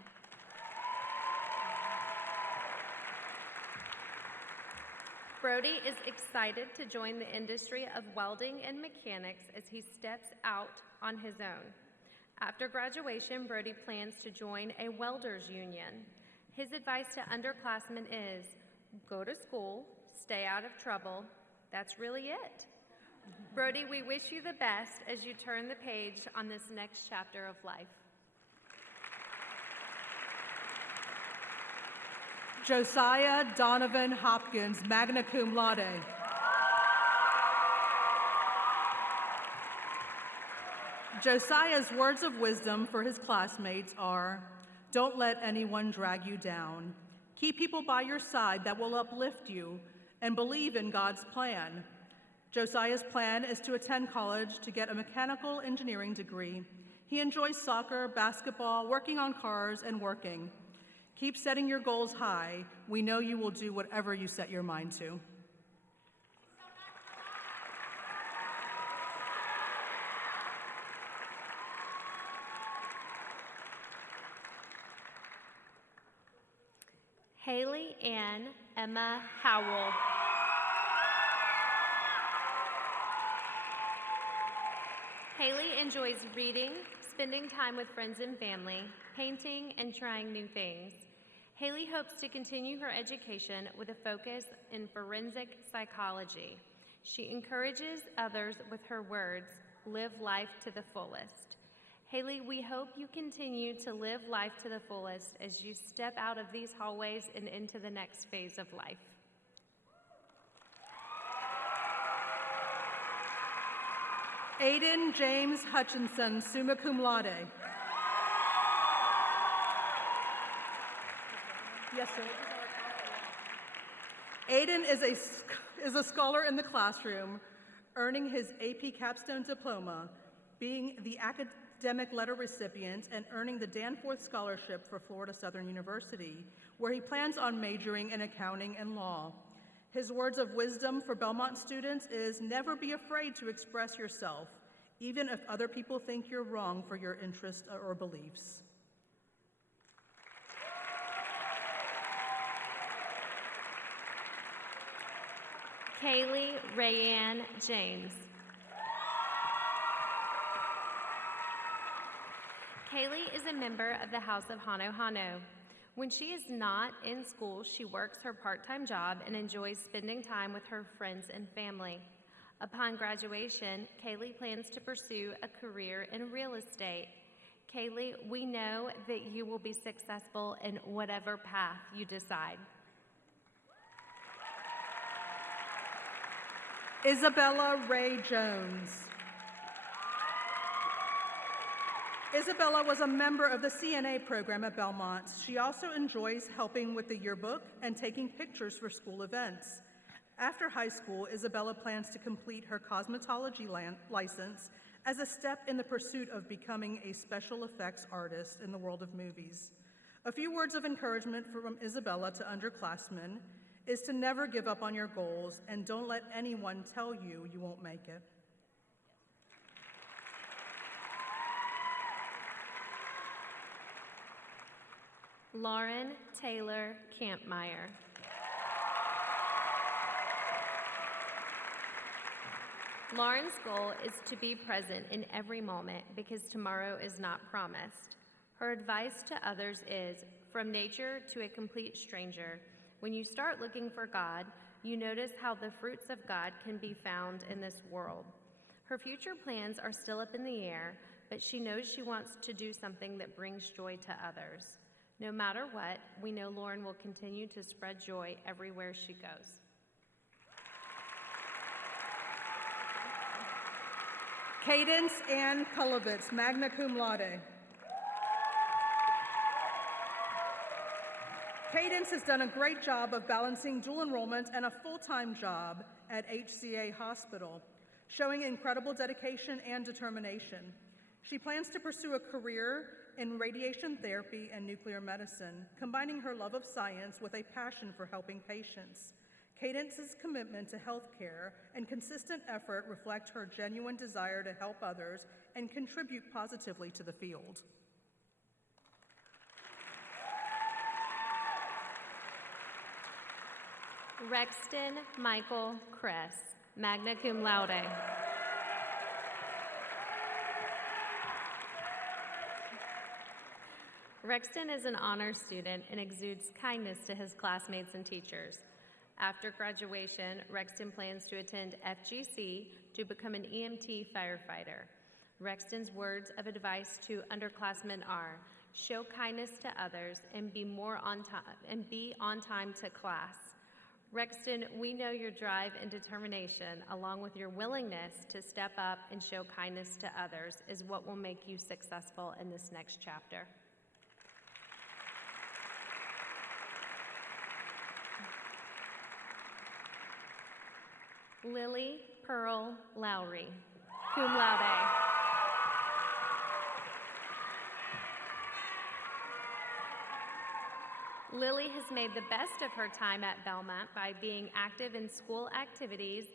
Brody is excited to join the industry of welding and mechanics as he steps out on his own. After graduation, Brody plans to join a welders union. His advice to underclassmen is, go to school, stay out of trouble. That's really it. Brody, we wish you the best as you turn the page on this next chapter of life. Josiah Donovan Hopkins, magna cum laude. Josiah's words of wisdom for his classmates are, don't let anyone drag you down. Keep people by your side that will uplift you and believe in God's plan. Josiah's plan is to attend college to get a mechanical engineering degree. He enjoys soccer, basketball, working on cars, and working. Keep setting your goals high. We know you will do whatever you set your mind to. Haley Ann Emma Howell. Haley enjoys reading, spending time with friends and family, painting, and trying new things. Haley hopes to continue her education with a focus in forensic psychology. She encourages others with her words, live life to the fullest. Haley, we hope you continue to live life to the fullest as you step out of these hallways and into the next phase of life. Aiden James Hutchinson, summa cum laude. Yes, sir. Aiden is a scholar in the classroom, earning his AP Capstone Diploma, being the academic letter recipient, and earning the Danforth Scholarship for Florida Southern University, where he plans on majoring in accounting and law. His words of wisdom for Belmont students is, never be afraid to express yourself, even if other people think you're wrong for your interests or beliefs. Kaylee Rayanne James. Kaylee is a member of the House of Hano Hano. When she is not in school, she works her part-time job and enjoys spending time with her friends and family. Upon graduation, Kaylee plans to pursue a career in real estate. Kaylee, we know that you will be successful in whatever path you decide. Isabella Ray Jones. Isabella was a member of the CNA program at Belmont. She also enjoys helping with the yearbook and taking pictures for school events. After high school, Isabella plans to complete her cosmetology license as a step in the pursuit of becoming a special effects artist in the world of movies. A few words of encouragement from Isabella to underclassmen is to never give up on your goals and don't let anyone tell you you won't make it. Lauren Taylor Campmeyer. Lauren's goal is to be present in every moment because tomorrow is not promised. Her advice to others is, from nature to a complete stranger, when you start looking for God, you notice how the fruits of God can be found in this world. Her future plans are still up in the air, but she knows she wants to do something that brings joy to others. No matter what, we know Lauren will continue to spread joy everywhere she goes. Cadence Ann Kulovitz, magna cum laude. Cadence has done a great job of balancing dual enrollment and a full-time job at HCA Hospital, showing incredible dedication and determination. She plans to pursue a career in radiation therapy and nuclear medicine, combining her love of science with a passion for helping patients. Cadence's commitment to healthcare and consistent effort reflect her genuine desire to help others and contribute positively to the field. Rexton Michael Kress, magna cum laude. Rexton is an honor student and exudes kindness to his classmates and teachers. After graduation, Rexton plans to attend FGC to become an EMT firefighter. Rexton's words of advice to underclassmen are, show kindness to others and be on time to class. Rexton, we know your drive and determination, along with your willingness to step up and show kindness to others, is what will make you successful in this next chapter. Lily Pearl Lowry, cum laude. Lily has made the best of her time at Belmont by being active in school activities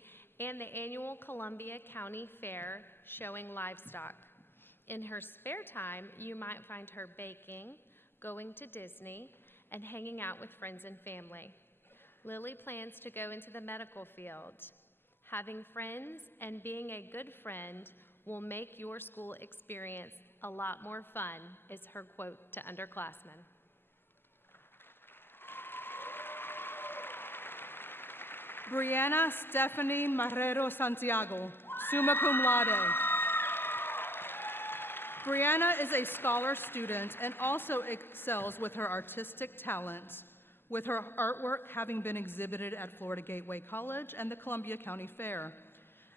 and the annual Columbia County Fair showing livestock. In her spare time, you might find her baking, going to Disney, and hanging out with friends and family. Lily plans to go into the medical field. Having friends and being a good friend will make your school experience a lot more fun, is her quote to underclassmen. Brianna Stephanie Marrero Santiago, summa cum laude. Brianna is a scholar student and also excels with her artistic talents, with her artwork having been exhibited at Florida Gateway College and the Columbia County Fair.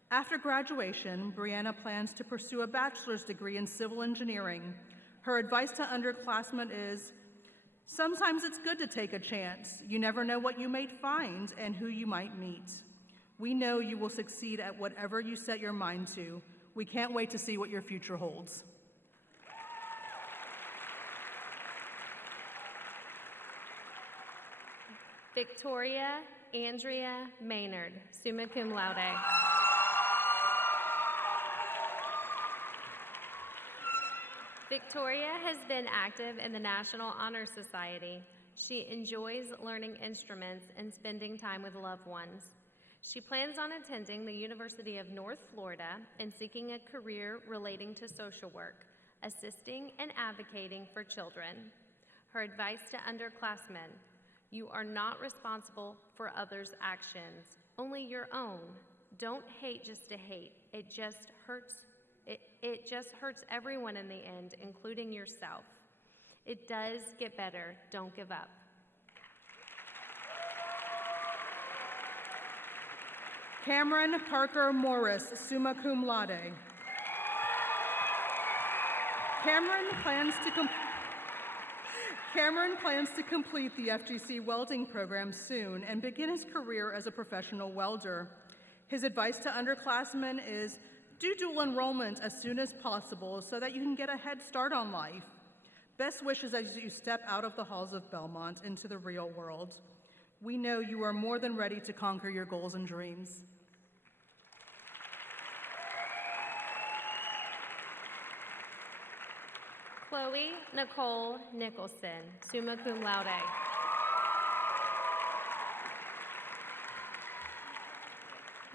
After graduation, Brianna plans to pursue a bachelor's degree in civil engineering. Her advice to underclassmen is, sometimes it's good to take a chance. You never know what you may find and who you might meet. We know you will succeed at whatever you set your mind to. We can't wait to see what your future holds. Victoria Andrea Maynard, summa cum laude. Victoria has been active in the National Honor Society. She enjoys learning instruments and spending time with loved ones. She plans on attending the University of North Florida and seeking a career relating to social work, assisting and advocating for children. Her advice to underclassmen: you are not responsible for others' actions, only your own. Don't hate just to hate. It just hurts everyone in the end, including yourself. It does get better. Don't give up. Cameron Parker Morris, summa cum laude. Cameron plans to complete the FGC welding program soon and begin his career as a professional welder. His advice to underclassmen is do dual enrollment as soon as possible so that you can get a head start on life. Best wishes as you step out of the halls of Belmont into the real world. We know you are more than ready to conquer your goals and dreams. Chloe Nicole Nicholson, summa cum laude.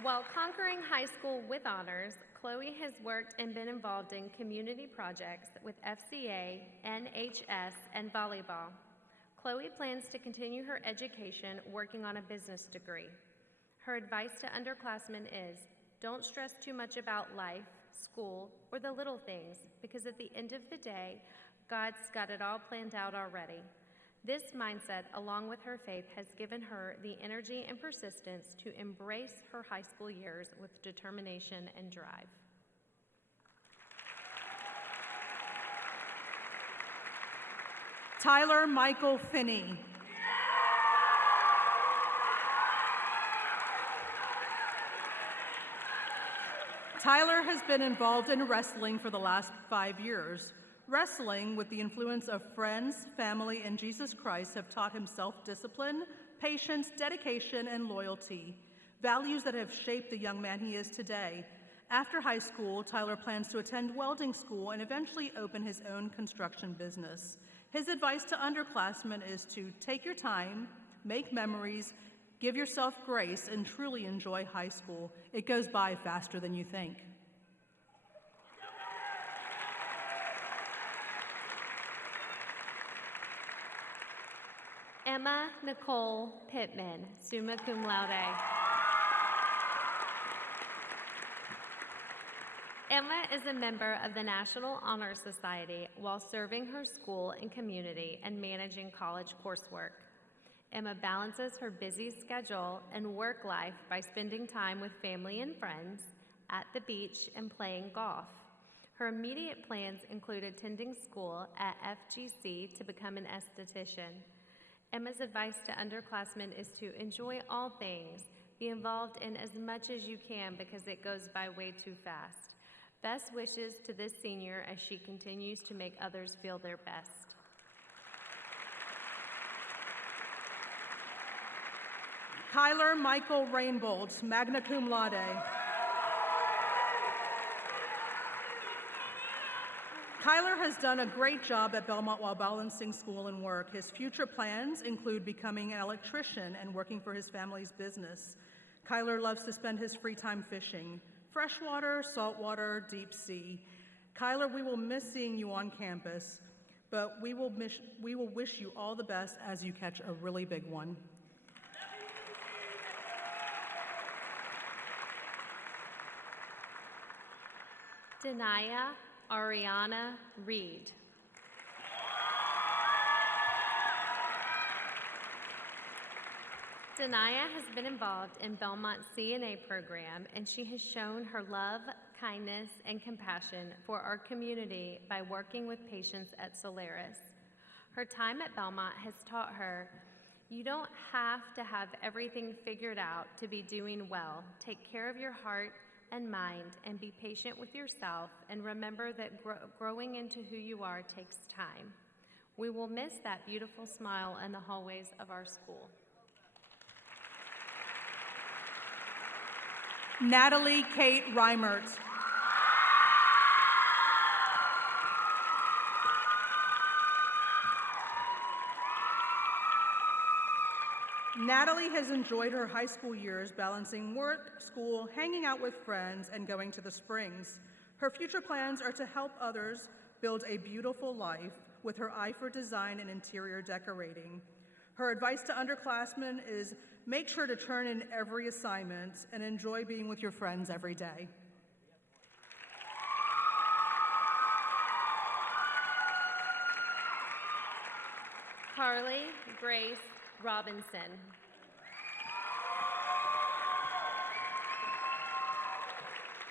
While conquering high school with honors, Chloe has worked and been involved in community projects with FCA, NHS, and volleyball. Chloe plans to continue her education working on a business degree. Her advice to underclassmen is, don't stress too much about life, school, or the little things, because at the end of the day, God's got it all planned out already. This mindset, along with her faith, has given her the energy and persistence to embrace her high school years with determination and drive. Tyler Michael Finney. Tyler has been involved in wrestling for the last 5 years. Wrestling, with the influence of friends, family, and Jesus Christ, have taught him self-discipline, patience, dedication, and loyalty, values that have shaped the young man he is today. After high school, Tyler plans to attend welding school and eventually open his own construction business. His advice to underclassmen is to take your time, make memories, give yourself grace, and truly enjoy high school. It goes by faster than you think. Emma Nicole Pittman, summa cum laude. Emma is a member of the National Honor Society while serving her school and community and managing college coursework. Emma balances her busy schedule and work life by spending time with family and friends, at the beach, and playing golf. Her immediate plans include attending school at FGC to become an esthetician. Emma's advice to underclassmen is to enjoy all things, be involved in as much as you can because it goes by way too fast. Best wishes to this senior as she continues to make others feel their best. Kyler Michael Rainbolt, magna cum laude. Kyler has done a great job at Belmont while balancing school and work. His future plans include becoming an electrician and working for his family's business. Kyler loves to spend his free time fishing. Freshwater, saltwater, deep sea. Kyler, we will miss seeing you on campus, but we will wish you all the best as you catch a really big one. Denaya Ariana Reed. Denaya has been involved in Belmont's CNA program, and she has shown her love, kindness, and compassion for our community by working with patients at Solaris. Her time at Belmont has taught her, you don't have to have everything figured out to be doing well. Take care of your heart and mind, and be patient with yourself, and remember that growing into who you are takes time. We will miss that beautiful smile in the hallways of our school. Natalie Kate Reimert. Natalie has enjoyed her high school years balancing work, school, hanging out with friends, and going to the Springs. Her future plans are to help others build a beautiful life with her eye for design and interior decorating. Her advice to underclassmen is make sure to turn in every assignment and enjoy being with your friends every day. Carly Grace Robinson.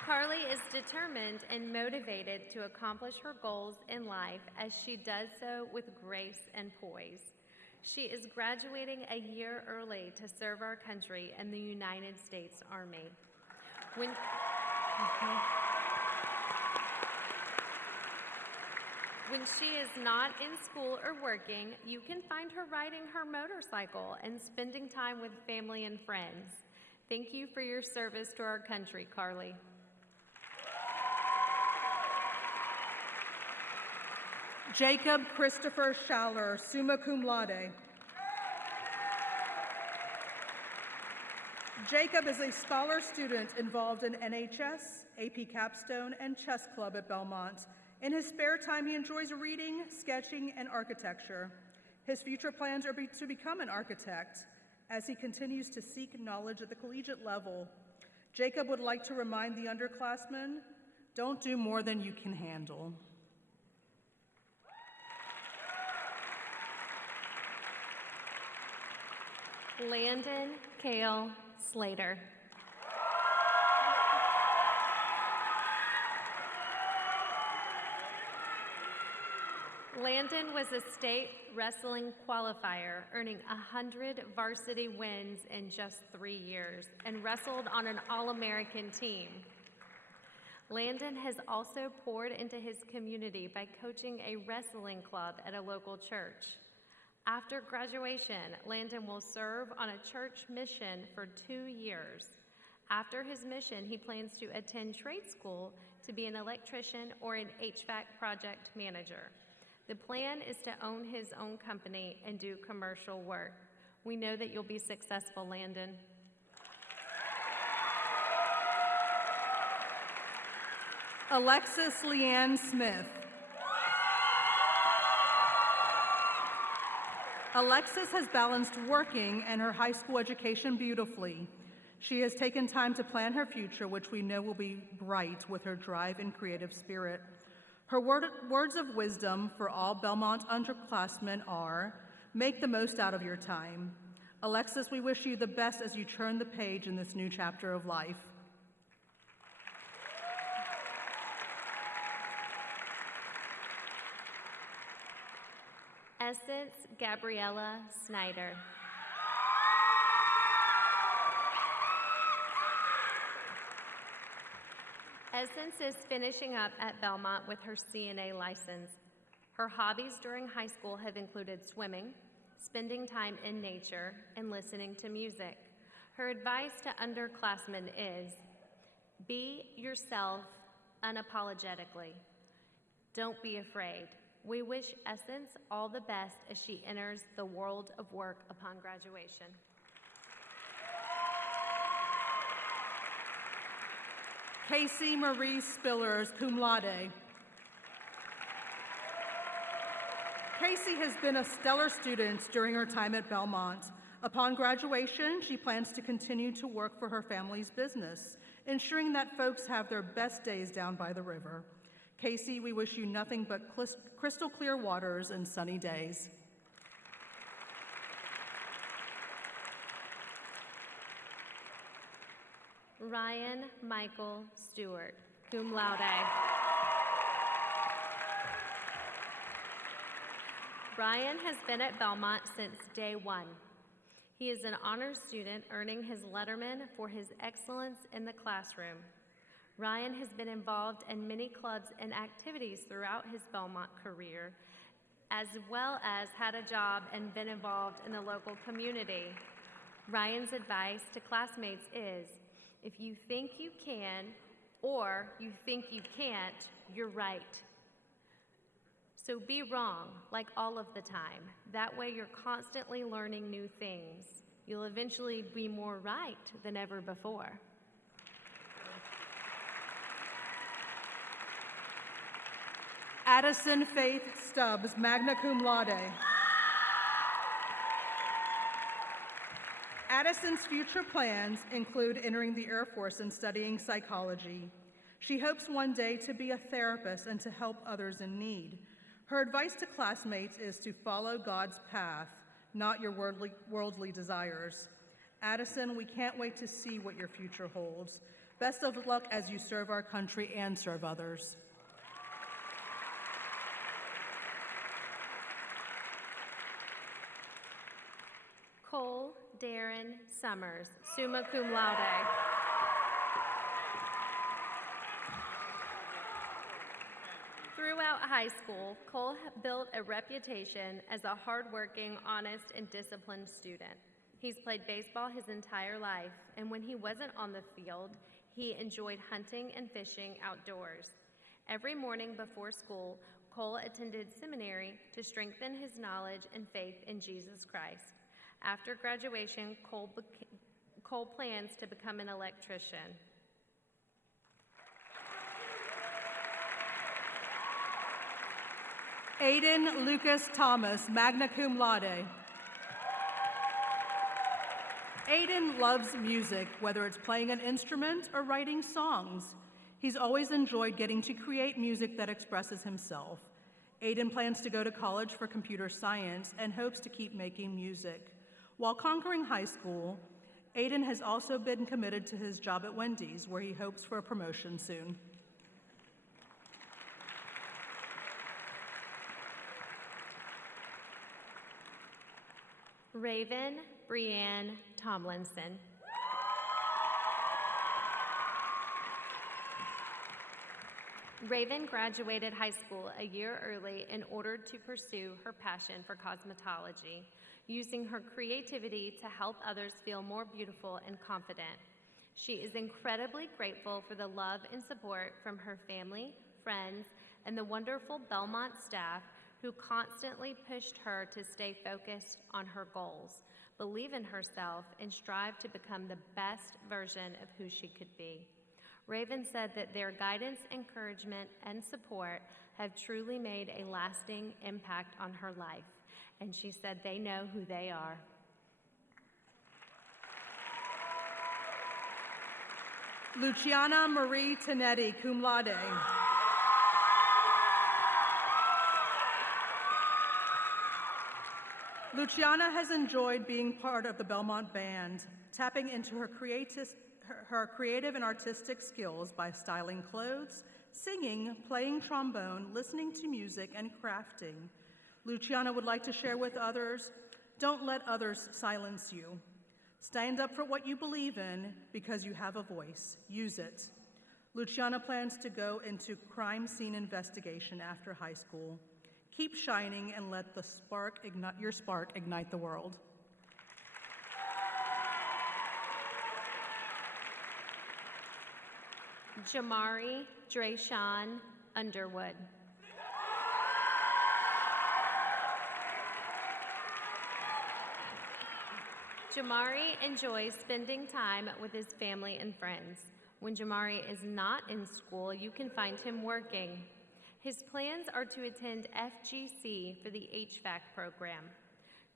Carly is determined and motivated to accomplish her goals in life as she does so with grace and poise. She is graduating a year early to serve our country in the United States Army. When she is not in school or working, you can find her riding her motorcycle and spending time with family and friends. Thank you for your service to our country, Carly. Jacob Christopher Schaller, summa cum laude. Jacob is a scholar student involved in NHS, AP Capstone, and Chess Club at Belmont. In his spare time, he enjoys reading, sketching, and architecture. His future plans are to become an architect as he continues to seek knowledge at the collegiate level. Jacob would like to remind the underclassmen, don't do more than you can handle. Landon Kale Slater. Landon was a state wrestling qualifier, earning 100 varsity wins in just 3 years, and wrestled on an All-American team. Landon has also poured into his community by coaching a wrestling club at a local church. After graduation, Landon will serve on a church mission for 2 years. After his mission, he plans to attend trade school to be an electrician or an HVAC project manager. The plan is to own his own company and do commercial work. We know that you'll be successful, Landon. Alexis Leanne Smith. Alexis has balanced working and her high school education beautifully. She has taken time to plan her future, which we know will be bright with her drive and creative spirit. Her words of wisdom for all Belmont underclassmen are, make the most out of your time. Alexis, we wish you the best as you turn the page in this new chapter of life. Essence Gabriella Snyder. Essence is finishing up at Belmont with her CNA license. Her hobbies during high school have included swimming, spending time in nature, and listening to music. Her advice to underclassmen is, be yourself unapologetically. Don't be afraid. We wish Essence all the best as she enters the world of work upon graduation. Casey Marie Spillers, cum laude. Casey has been a stellar student during her time at Belmont. Upon graduation, she plans to continue to work for her family's business, ensuring that folks have their best days down by the river. Casey, we wish you nothing but crystal clear waters and sunny days. Ryan Michael Stewart, cum laude. Ryan has been at Belmont since day one. He is an honors student earning his letterman for his excellence in the classroom. Ryan has been involved in many clubs and activities throughout his Belmont career, as well as had a job and been involved in the local community. Ryan's advice to classmates is, if you think you can or you think you can't, you're right. So be wrong, like all of the time. That way you're constantly learning new things. You'll eventually be more right than ever before. Addison Faith Stubbs, magna cum laude. Addison's future plans include entering the Air Force and studying psychology. She hopes one day to be a therapist and to help others in need. Her advice to classmates is to follow God's path, not your worldly desires. Addison, we can't wait to see what your future holds. Best of luck as you serve our country and serve others. Cole Darren Summers, summa cum laude. Throughout high school, Cole built a reputation as a hardworking, honest, and disciplined student. He's played baseball his entire life, and when he wasn't on the field, he enjoyed hunting and fishing outdoors. Every morning before school, Cole attended seminary to strengthen his knowledge and faith in Jesus Christ. After graduation, Cole plans to become an electrician. Aiden Lucas Thomas, magna cum laude. Aiden loves music, whether it's playing an instrument or writing songs. He's always enjoyed getting to create music that expresses himself. Aiden plans to go to college for computer science and hopes to keep making music. While conquering high school, Aiden has also been committed to his job at Wendy's, where he hopes for a promotion soon. Raven Brianne Tomlinson. Raven graduated high school a year early in order to pursue her passion for cosmetology, using her creativity to help others feel more beautiful and confident. She is incredibly grateful for the love and support from her family, friends, and the wonderful Belmont staff who constantly pushed her to stay focused on her goals, believe in herself, and strive to become the best version of who she could be. Raven said that their guidance, encouragement, and support have truly made a lasting impact on her life, and she said they know who they are. Luciana Marie Tanetti, cum laude. Luciana has enjoyed being part of the Belmont Band, tapping into her creative and artistic skills by styling clothes, singing, playing trombone, listening to music, and crafting. Luciana would like to share with others, don't let others silence you. Stand up for what you believe in because you have a voice. Use it. Luciana plans to go into crime scene investigation after high school. Keep shining and let your spark ignite the world. Jamari Drayshawn Underwood. Jamari enjoys spending time with his family and friends. When Jamari is not in school, you can find him working. His plans are to attend FGC for the HVAC program.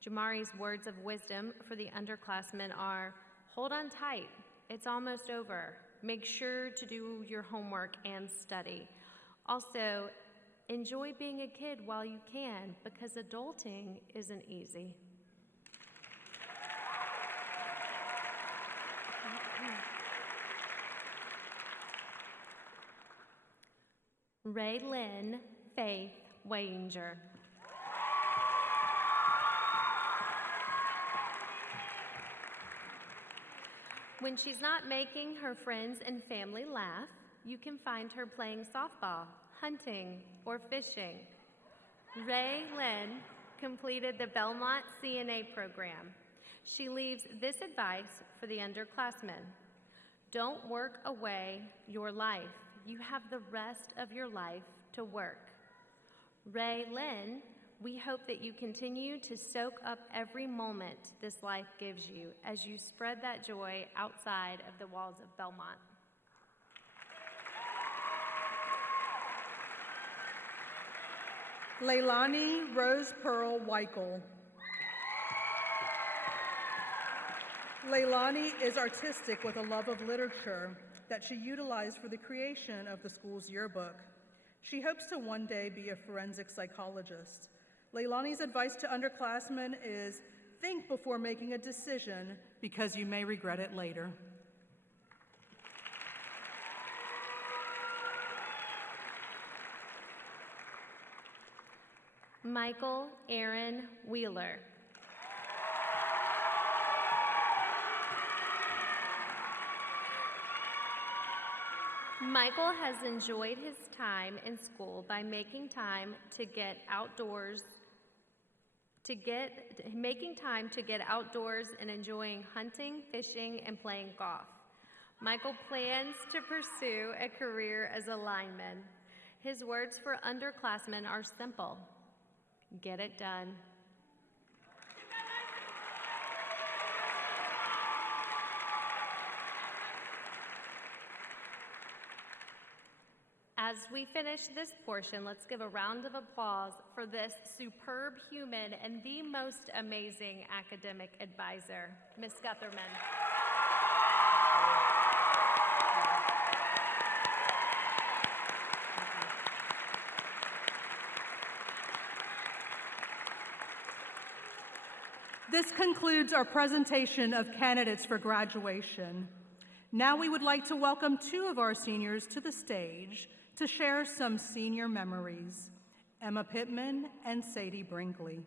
Jamari's words of wisdom for the underclassmen are, hold on tight, it's almost over. Make sure to do your homework and study. Also, enjoy being a kid while you can, because adulting isn't easy. Raylyn Faith Wayinger. When she's not making her friends and family laugh, you can find her playing softball, hunting, or fishing. Raylyn completed the Belmont CNA program. She leaves this advice for the underclassmen. Don't work away your life. You have the rest of your life to work. Raylyn We hope that you continue to soak up every moment this life gives you as you spread that joy outside of the walls of Belmont. Leilani Rose Pearl Weichel. Leilani is artistic with a love of literature that she utilized for the creation of the school's yearbook. She hopes to one day be a forensic psychologist. Leilani's advice to underclassmen is think before making a decision because you may regret it later. Michael Aaron Wheeler. Michael has enjoyed his time in school by making time to get outdoors and enjoying hunting, fishing, and playing golf. Michael plans to pursue a career as a lineman. His words for underclassmen are simple: get it done. As we finish this portion, let's give a round of applause for this superb human and the most amazing academic advisor, Ms. Gutherman. This concludes our presentation of candidates for graduation. Now we would like to welcome two of our seniors to the stage to share some senior memories, Emma Pittman and Sadie Brinkley.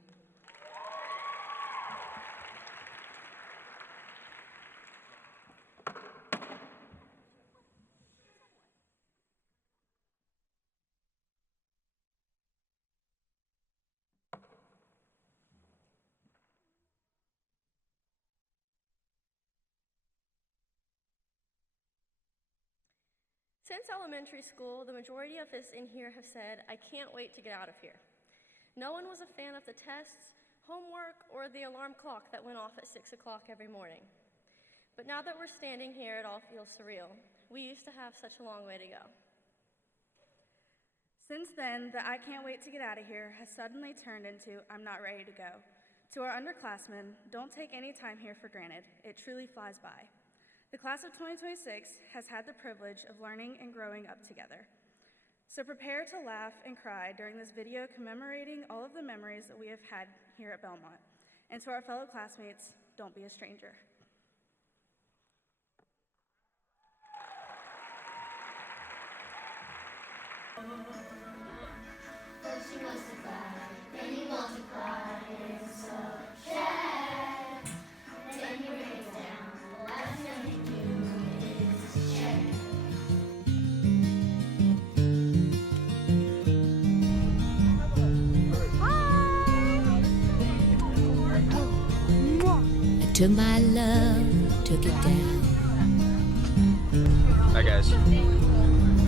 Since elementary school, the majority of us in here have said, I can't wait to get out of here. No one was a fan of the tests, homework, or the alarm clock that went off at 6 o'clock every morning. But now that we're standing here, it all feels surreal. We used to have such a long way to go. Since then, the I can't wait to get out of here has suddenly turned into I'm not ready to go. To our underclassmen, don't take any time here for granted. It truly flies by. The class of 2026 has had the privilege of learning and growing up together. So prepare to laugh and cry during this video commemorating all of the memories that we have had here at Belmont. And to our fellow classmates, don't be a stranger. First you justify, then you multiply, it's so sad. Then you break it down, the last thing you do is check. I took my love, took it down. Hi guys.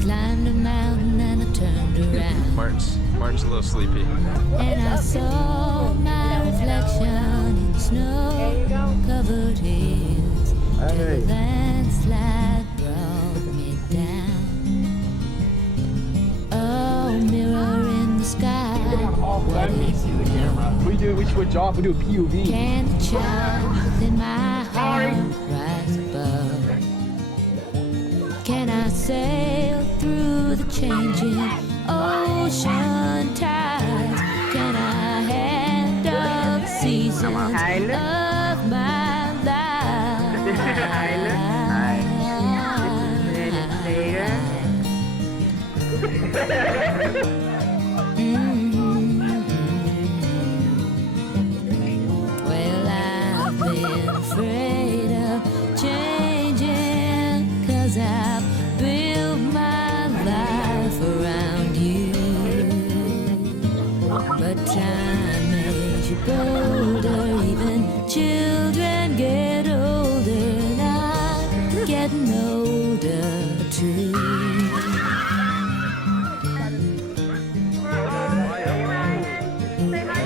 Climbed a mountain and I turned around. Martin's a little sleepy. And I saw my reflection in snow-covered hills. Till a landslide brought me down. Oh, mirror in the sky. What is it now? We switch off, we do a POV. Can the child within my heart rise above? Can I sail through the changing ocean tides? Can I handle the seasons of my life? Well, I've been afraid of changing, 'cause I've built my life around you. But time makes you bolder, even children get older, and I'm getting older too. Say hi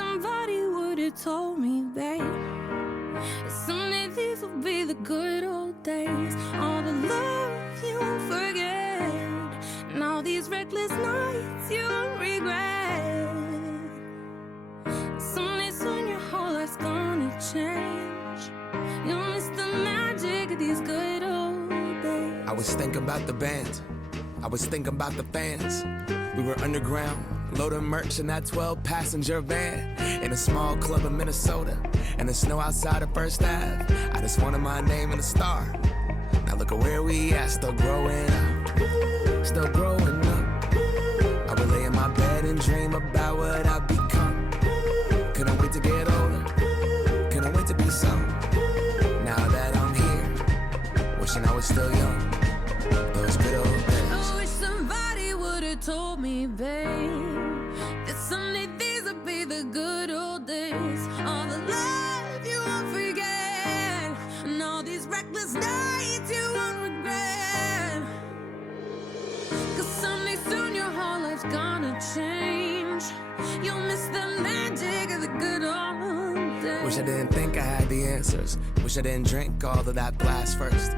somebody would have told me, babe, that someday these will be the good old days. All the love you won't forget, and all these reckless nights you won't regret. Someday soon your whole life's gonna change. You'll miss the magic of these good old days. I was thinking about the band, I was thinking about the fans. We were underground, loading merch in that 12-passenger van, in a small club in Minnesota, and the snow outside of First Ave. I just wanted my name and a star. Now look at where we at, still growing up, still growing up. I would lay in my bed and dream about what I'd become. Couldn't wait to get older, couldn't wait to be some. Now that I'm here, wishing I was still young. Those good old days. I wish somebody would have told me, babe, that someday these would be the good old days. All the love you won't forget, and all these reckless nights you won't regret. 'Cause someday soon your whole life's gonna change. You'll miss the magic of the good old days. Wish I didn't think I had the answers. Wish I didn't drink all of that blast first.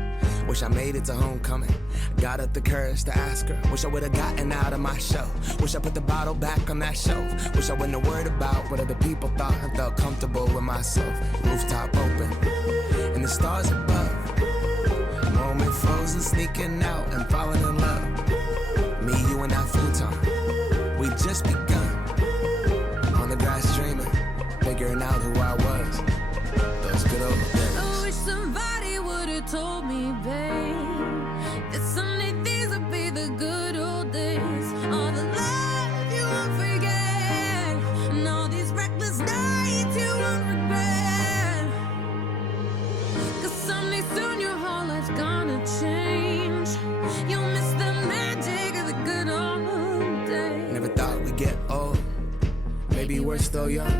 Wish I made it to homecoming, got up the courage to ask her. Wish I would've gotten out of my show. Wish I put the bottle back on that shelf. Wish I wouldn't have worried about what other people thought and felt comfortable with myself. Rooftop open, and the stars above. Moment frozen, sneaking out and falling in love. Me, you, and that futon, we just begun. On the grass dreaming, figuring out who I was. Those good old days. I wish somebody would have told me, babe, that someday these would be the good old days. All the love you won't forget, and all these reckless nights you won't regret. 'Cause someday soon your whole life's gonna change. You'll miss the magic of the good old days. Never thought we'd get old. Maybe we're still young.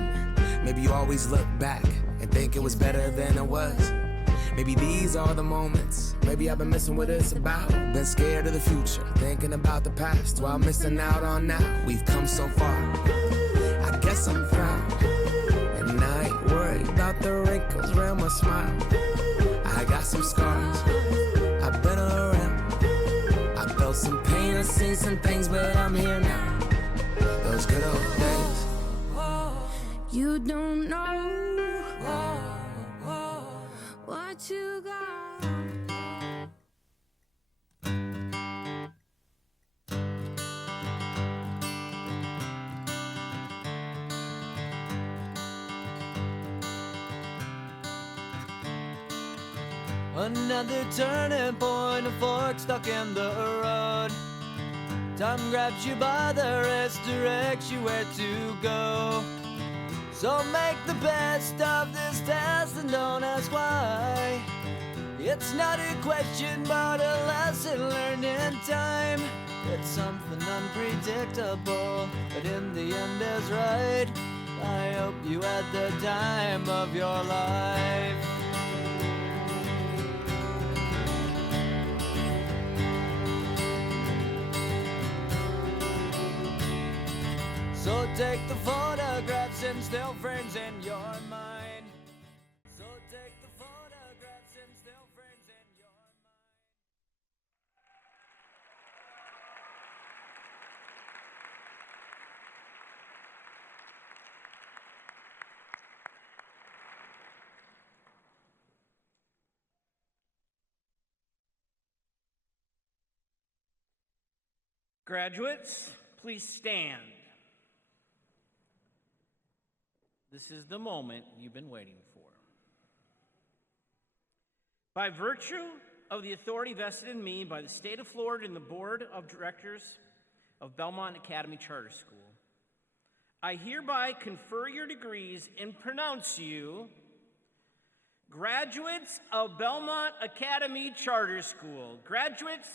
Maybe you always look back and think it was better than it was. Maybe these are the moments. Maybe I've been missing what it's about. Been scared of the future, thinking about the past while missing out on now. We've come so far, I guess I'm proud. And I ain't worried about the wrinkles around my smile. I got some scars, I've been around. I felt some pain, I've seen some things, but I'm here now. Those good old days. You don't know what you got. Another turning point, a fork stuck in the road. Time grabs you by the wrist, directs you where to go. So make the best of this test and don't ask why. It's not a question but a lesson learned in time. It's something unpredictable, but in the end is right. I hope you had the time of your life. So take the photographs and still frames in your mind. So take the photographs and still frames in your mind. Graduates, please stand. This is the moment you've been waiting for. By virtue of the authority vested in me by the state of Florida and the Board of Directors of Belmont Academy Charter School, I hereby confer your degrees and pronounce you graduates of Belmont Academy Charter School. Graduates,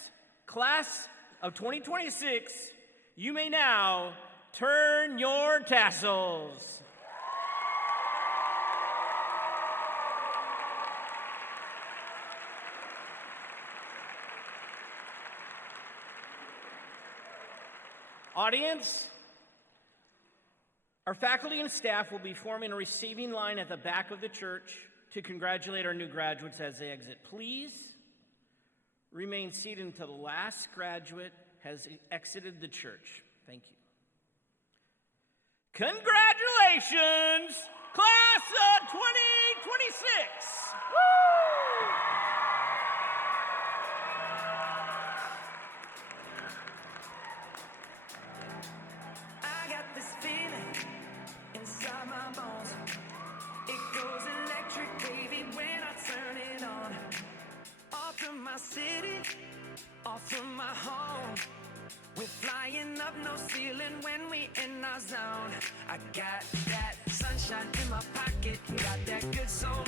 class of 2026, you may now turn your tassels. Audience, Our faculty and staff will be forming a receiving line at the back of the church to congratulate our new graduates as they exit. Please remain seated until the last graduate has exited the church. Thank you. Congratulations, class of 2026. Woo! I got this feeling inside my bones. It goes electric wavy when I turn it on. Off from my city, off from my home. We're flying up, no ceiling when we in our zone. I got that sunshine in my pocket, got that good soul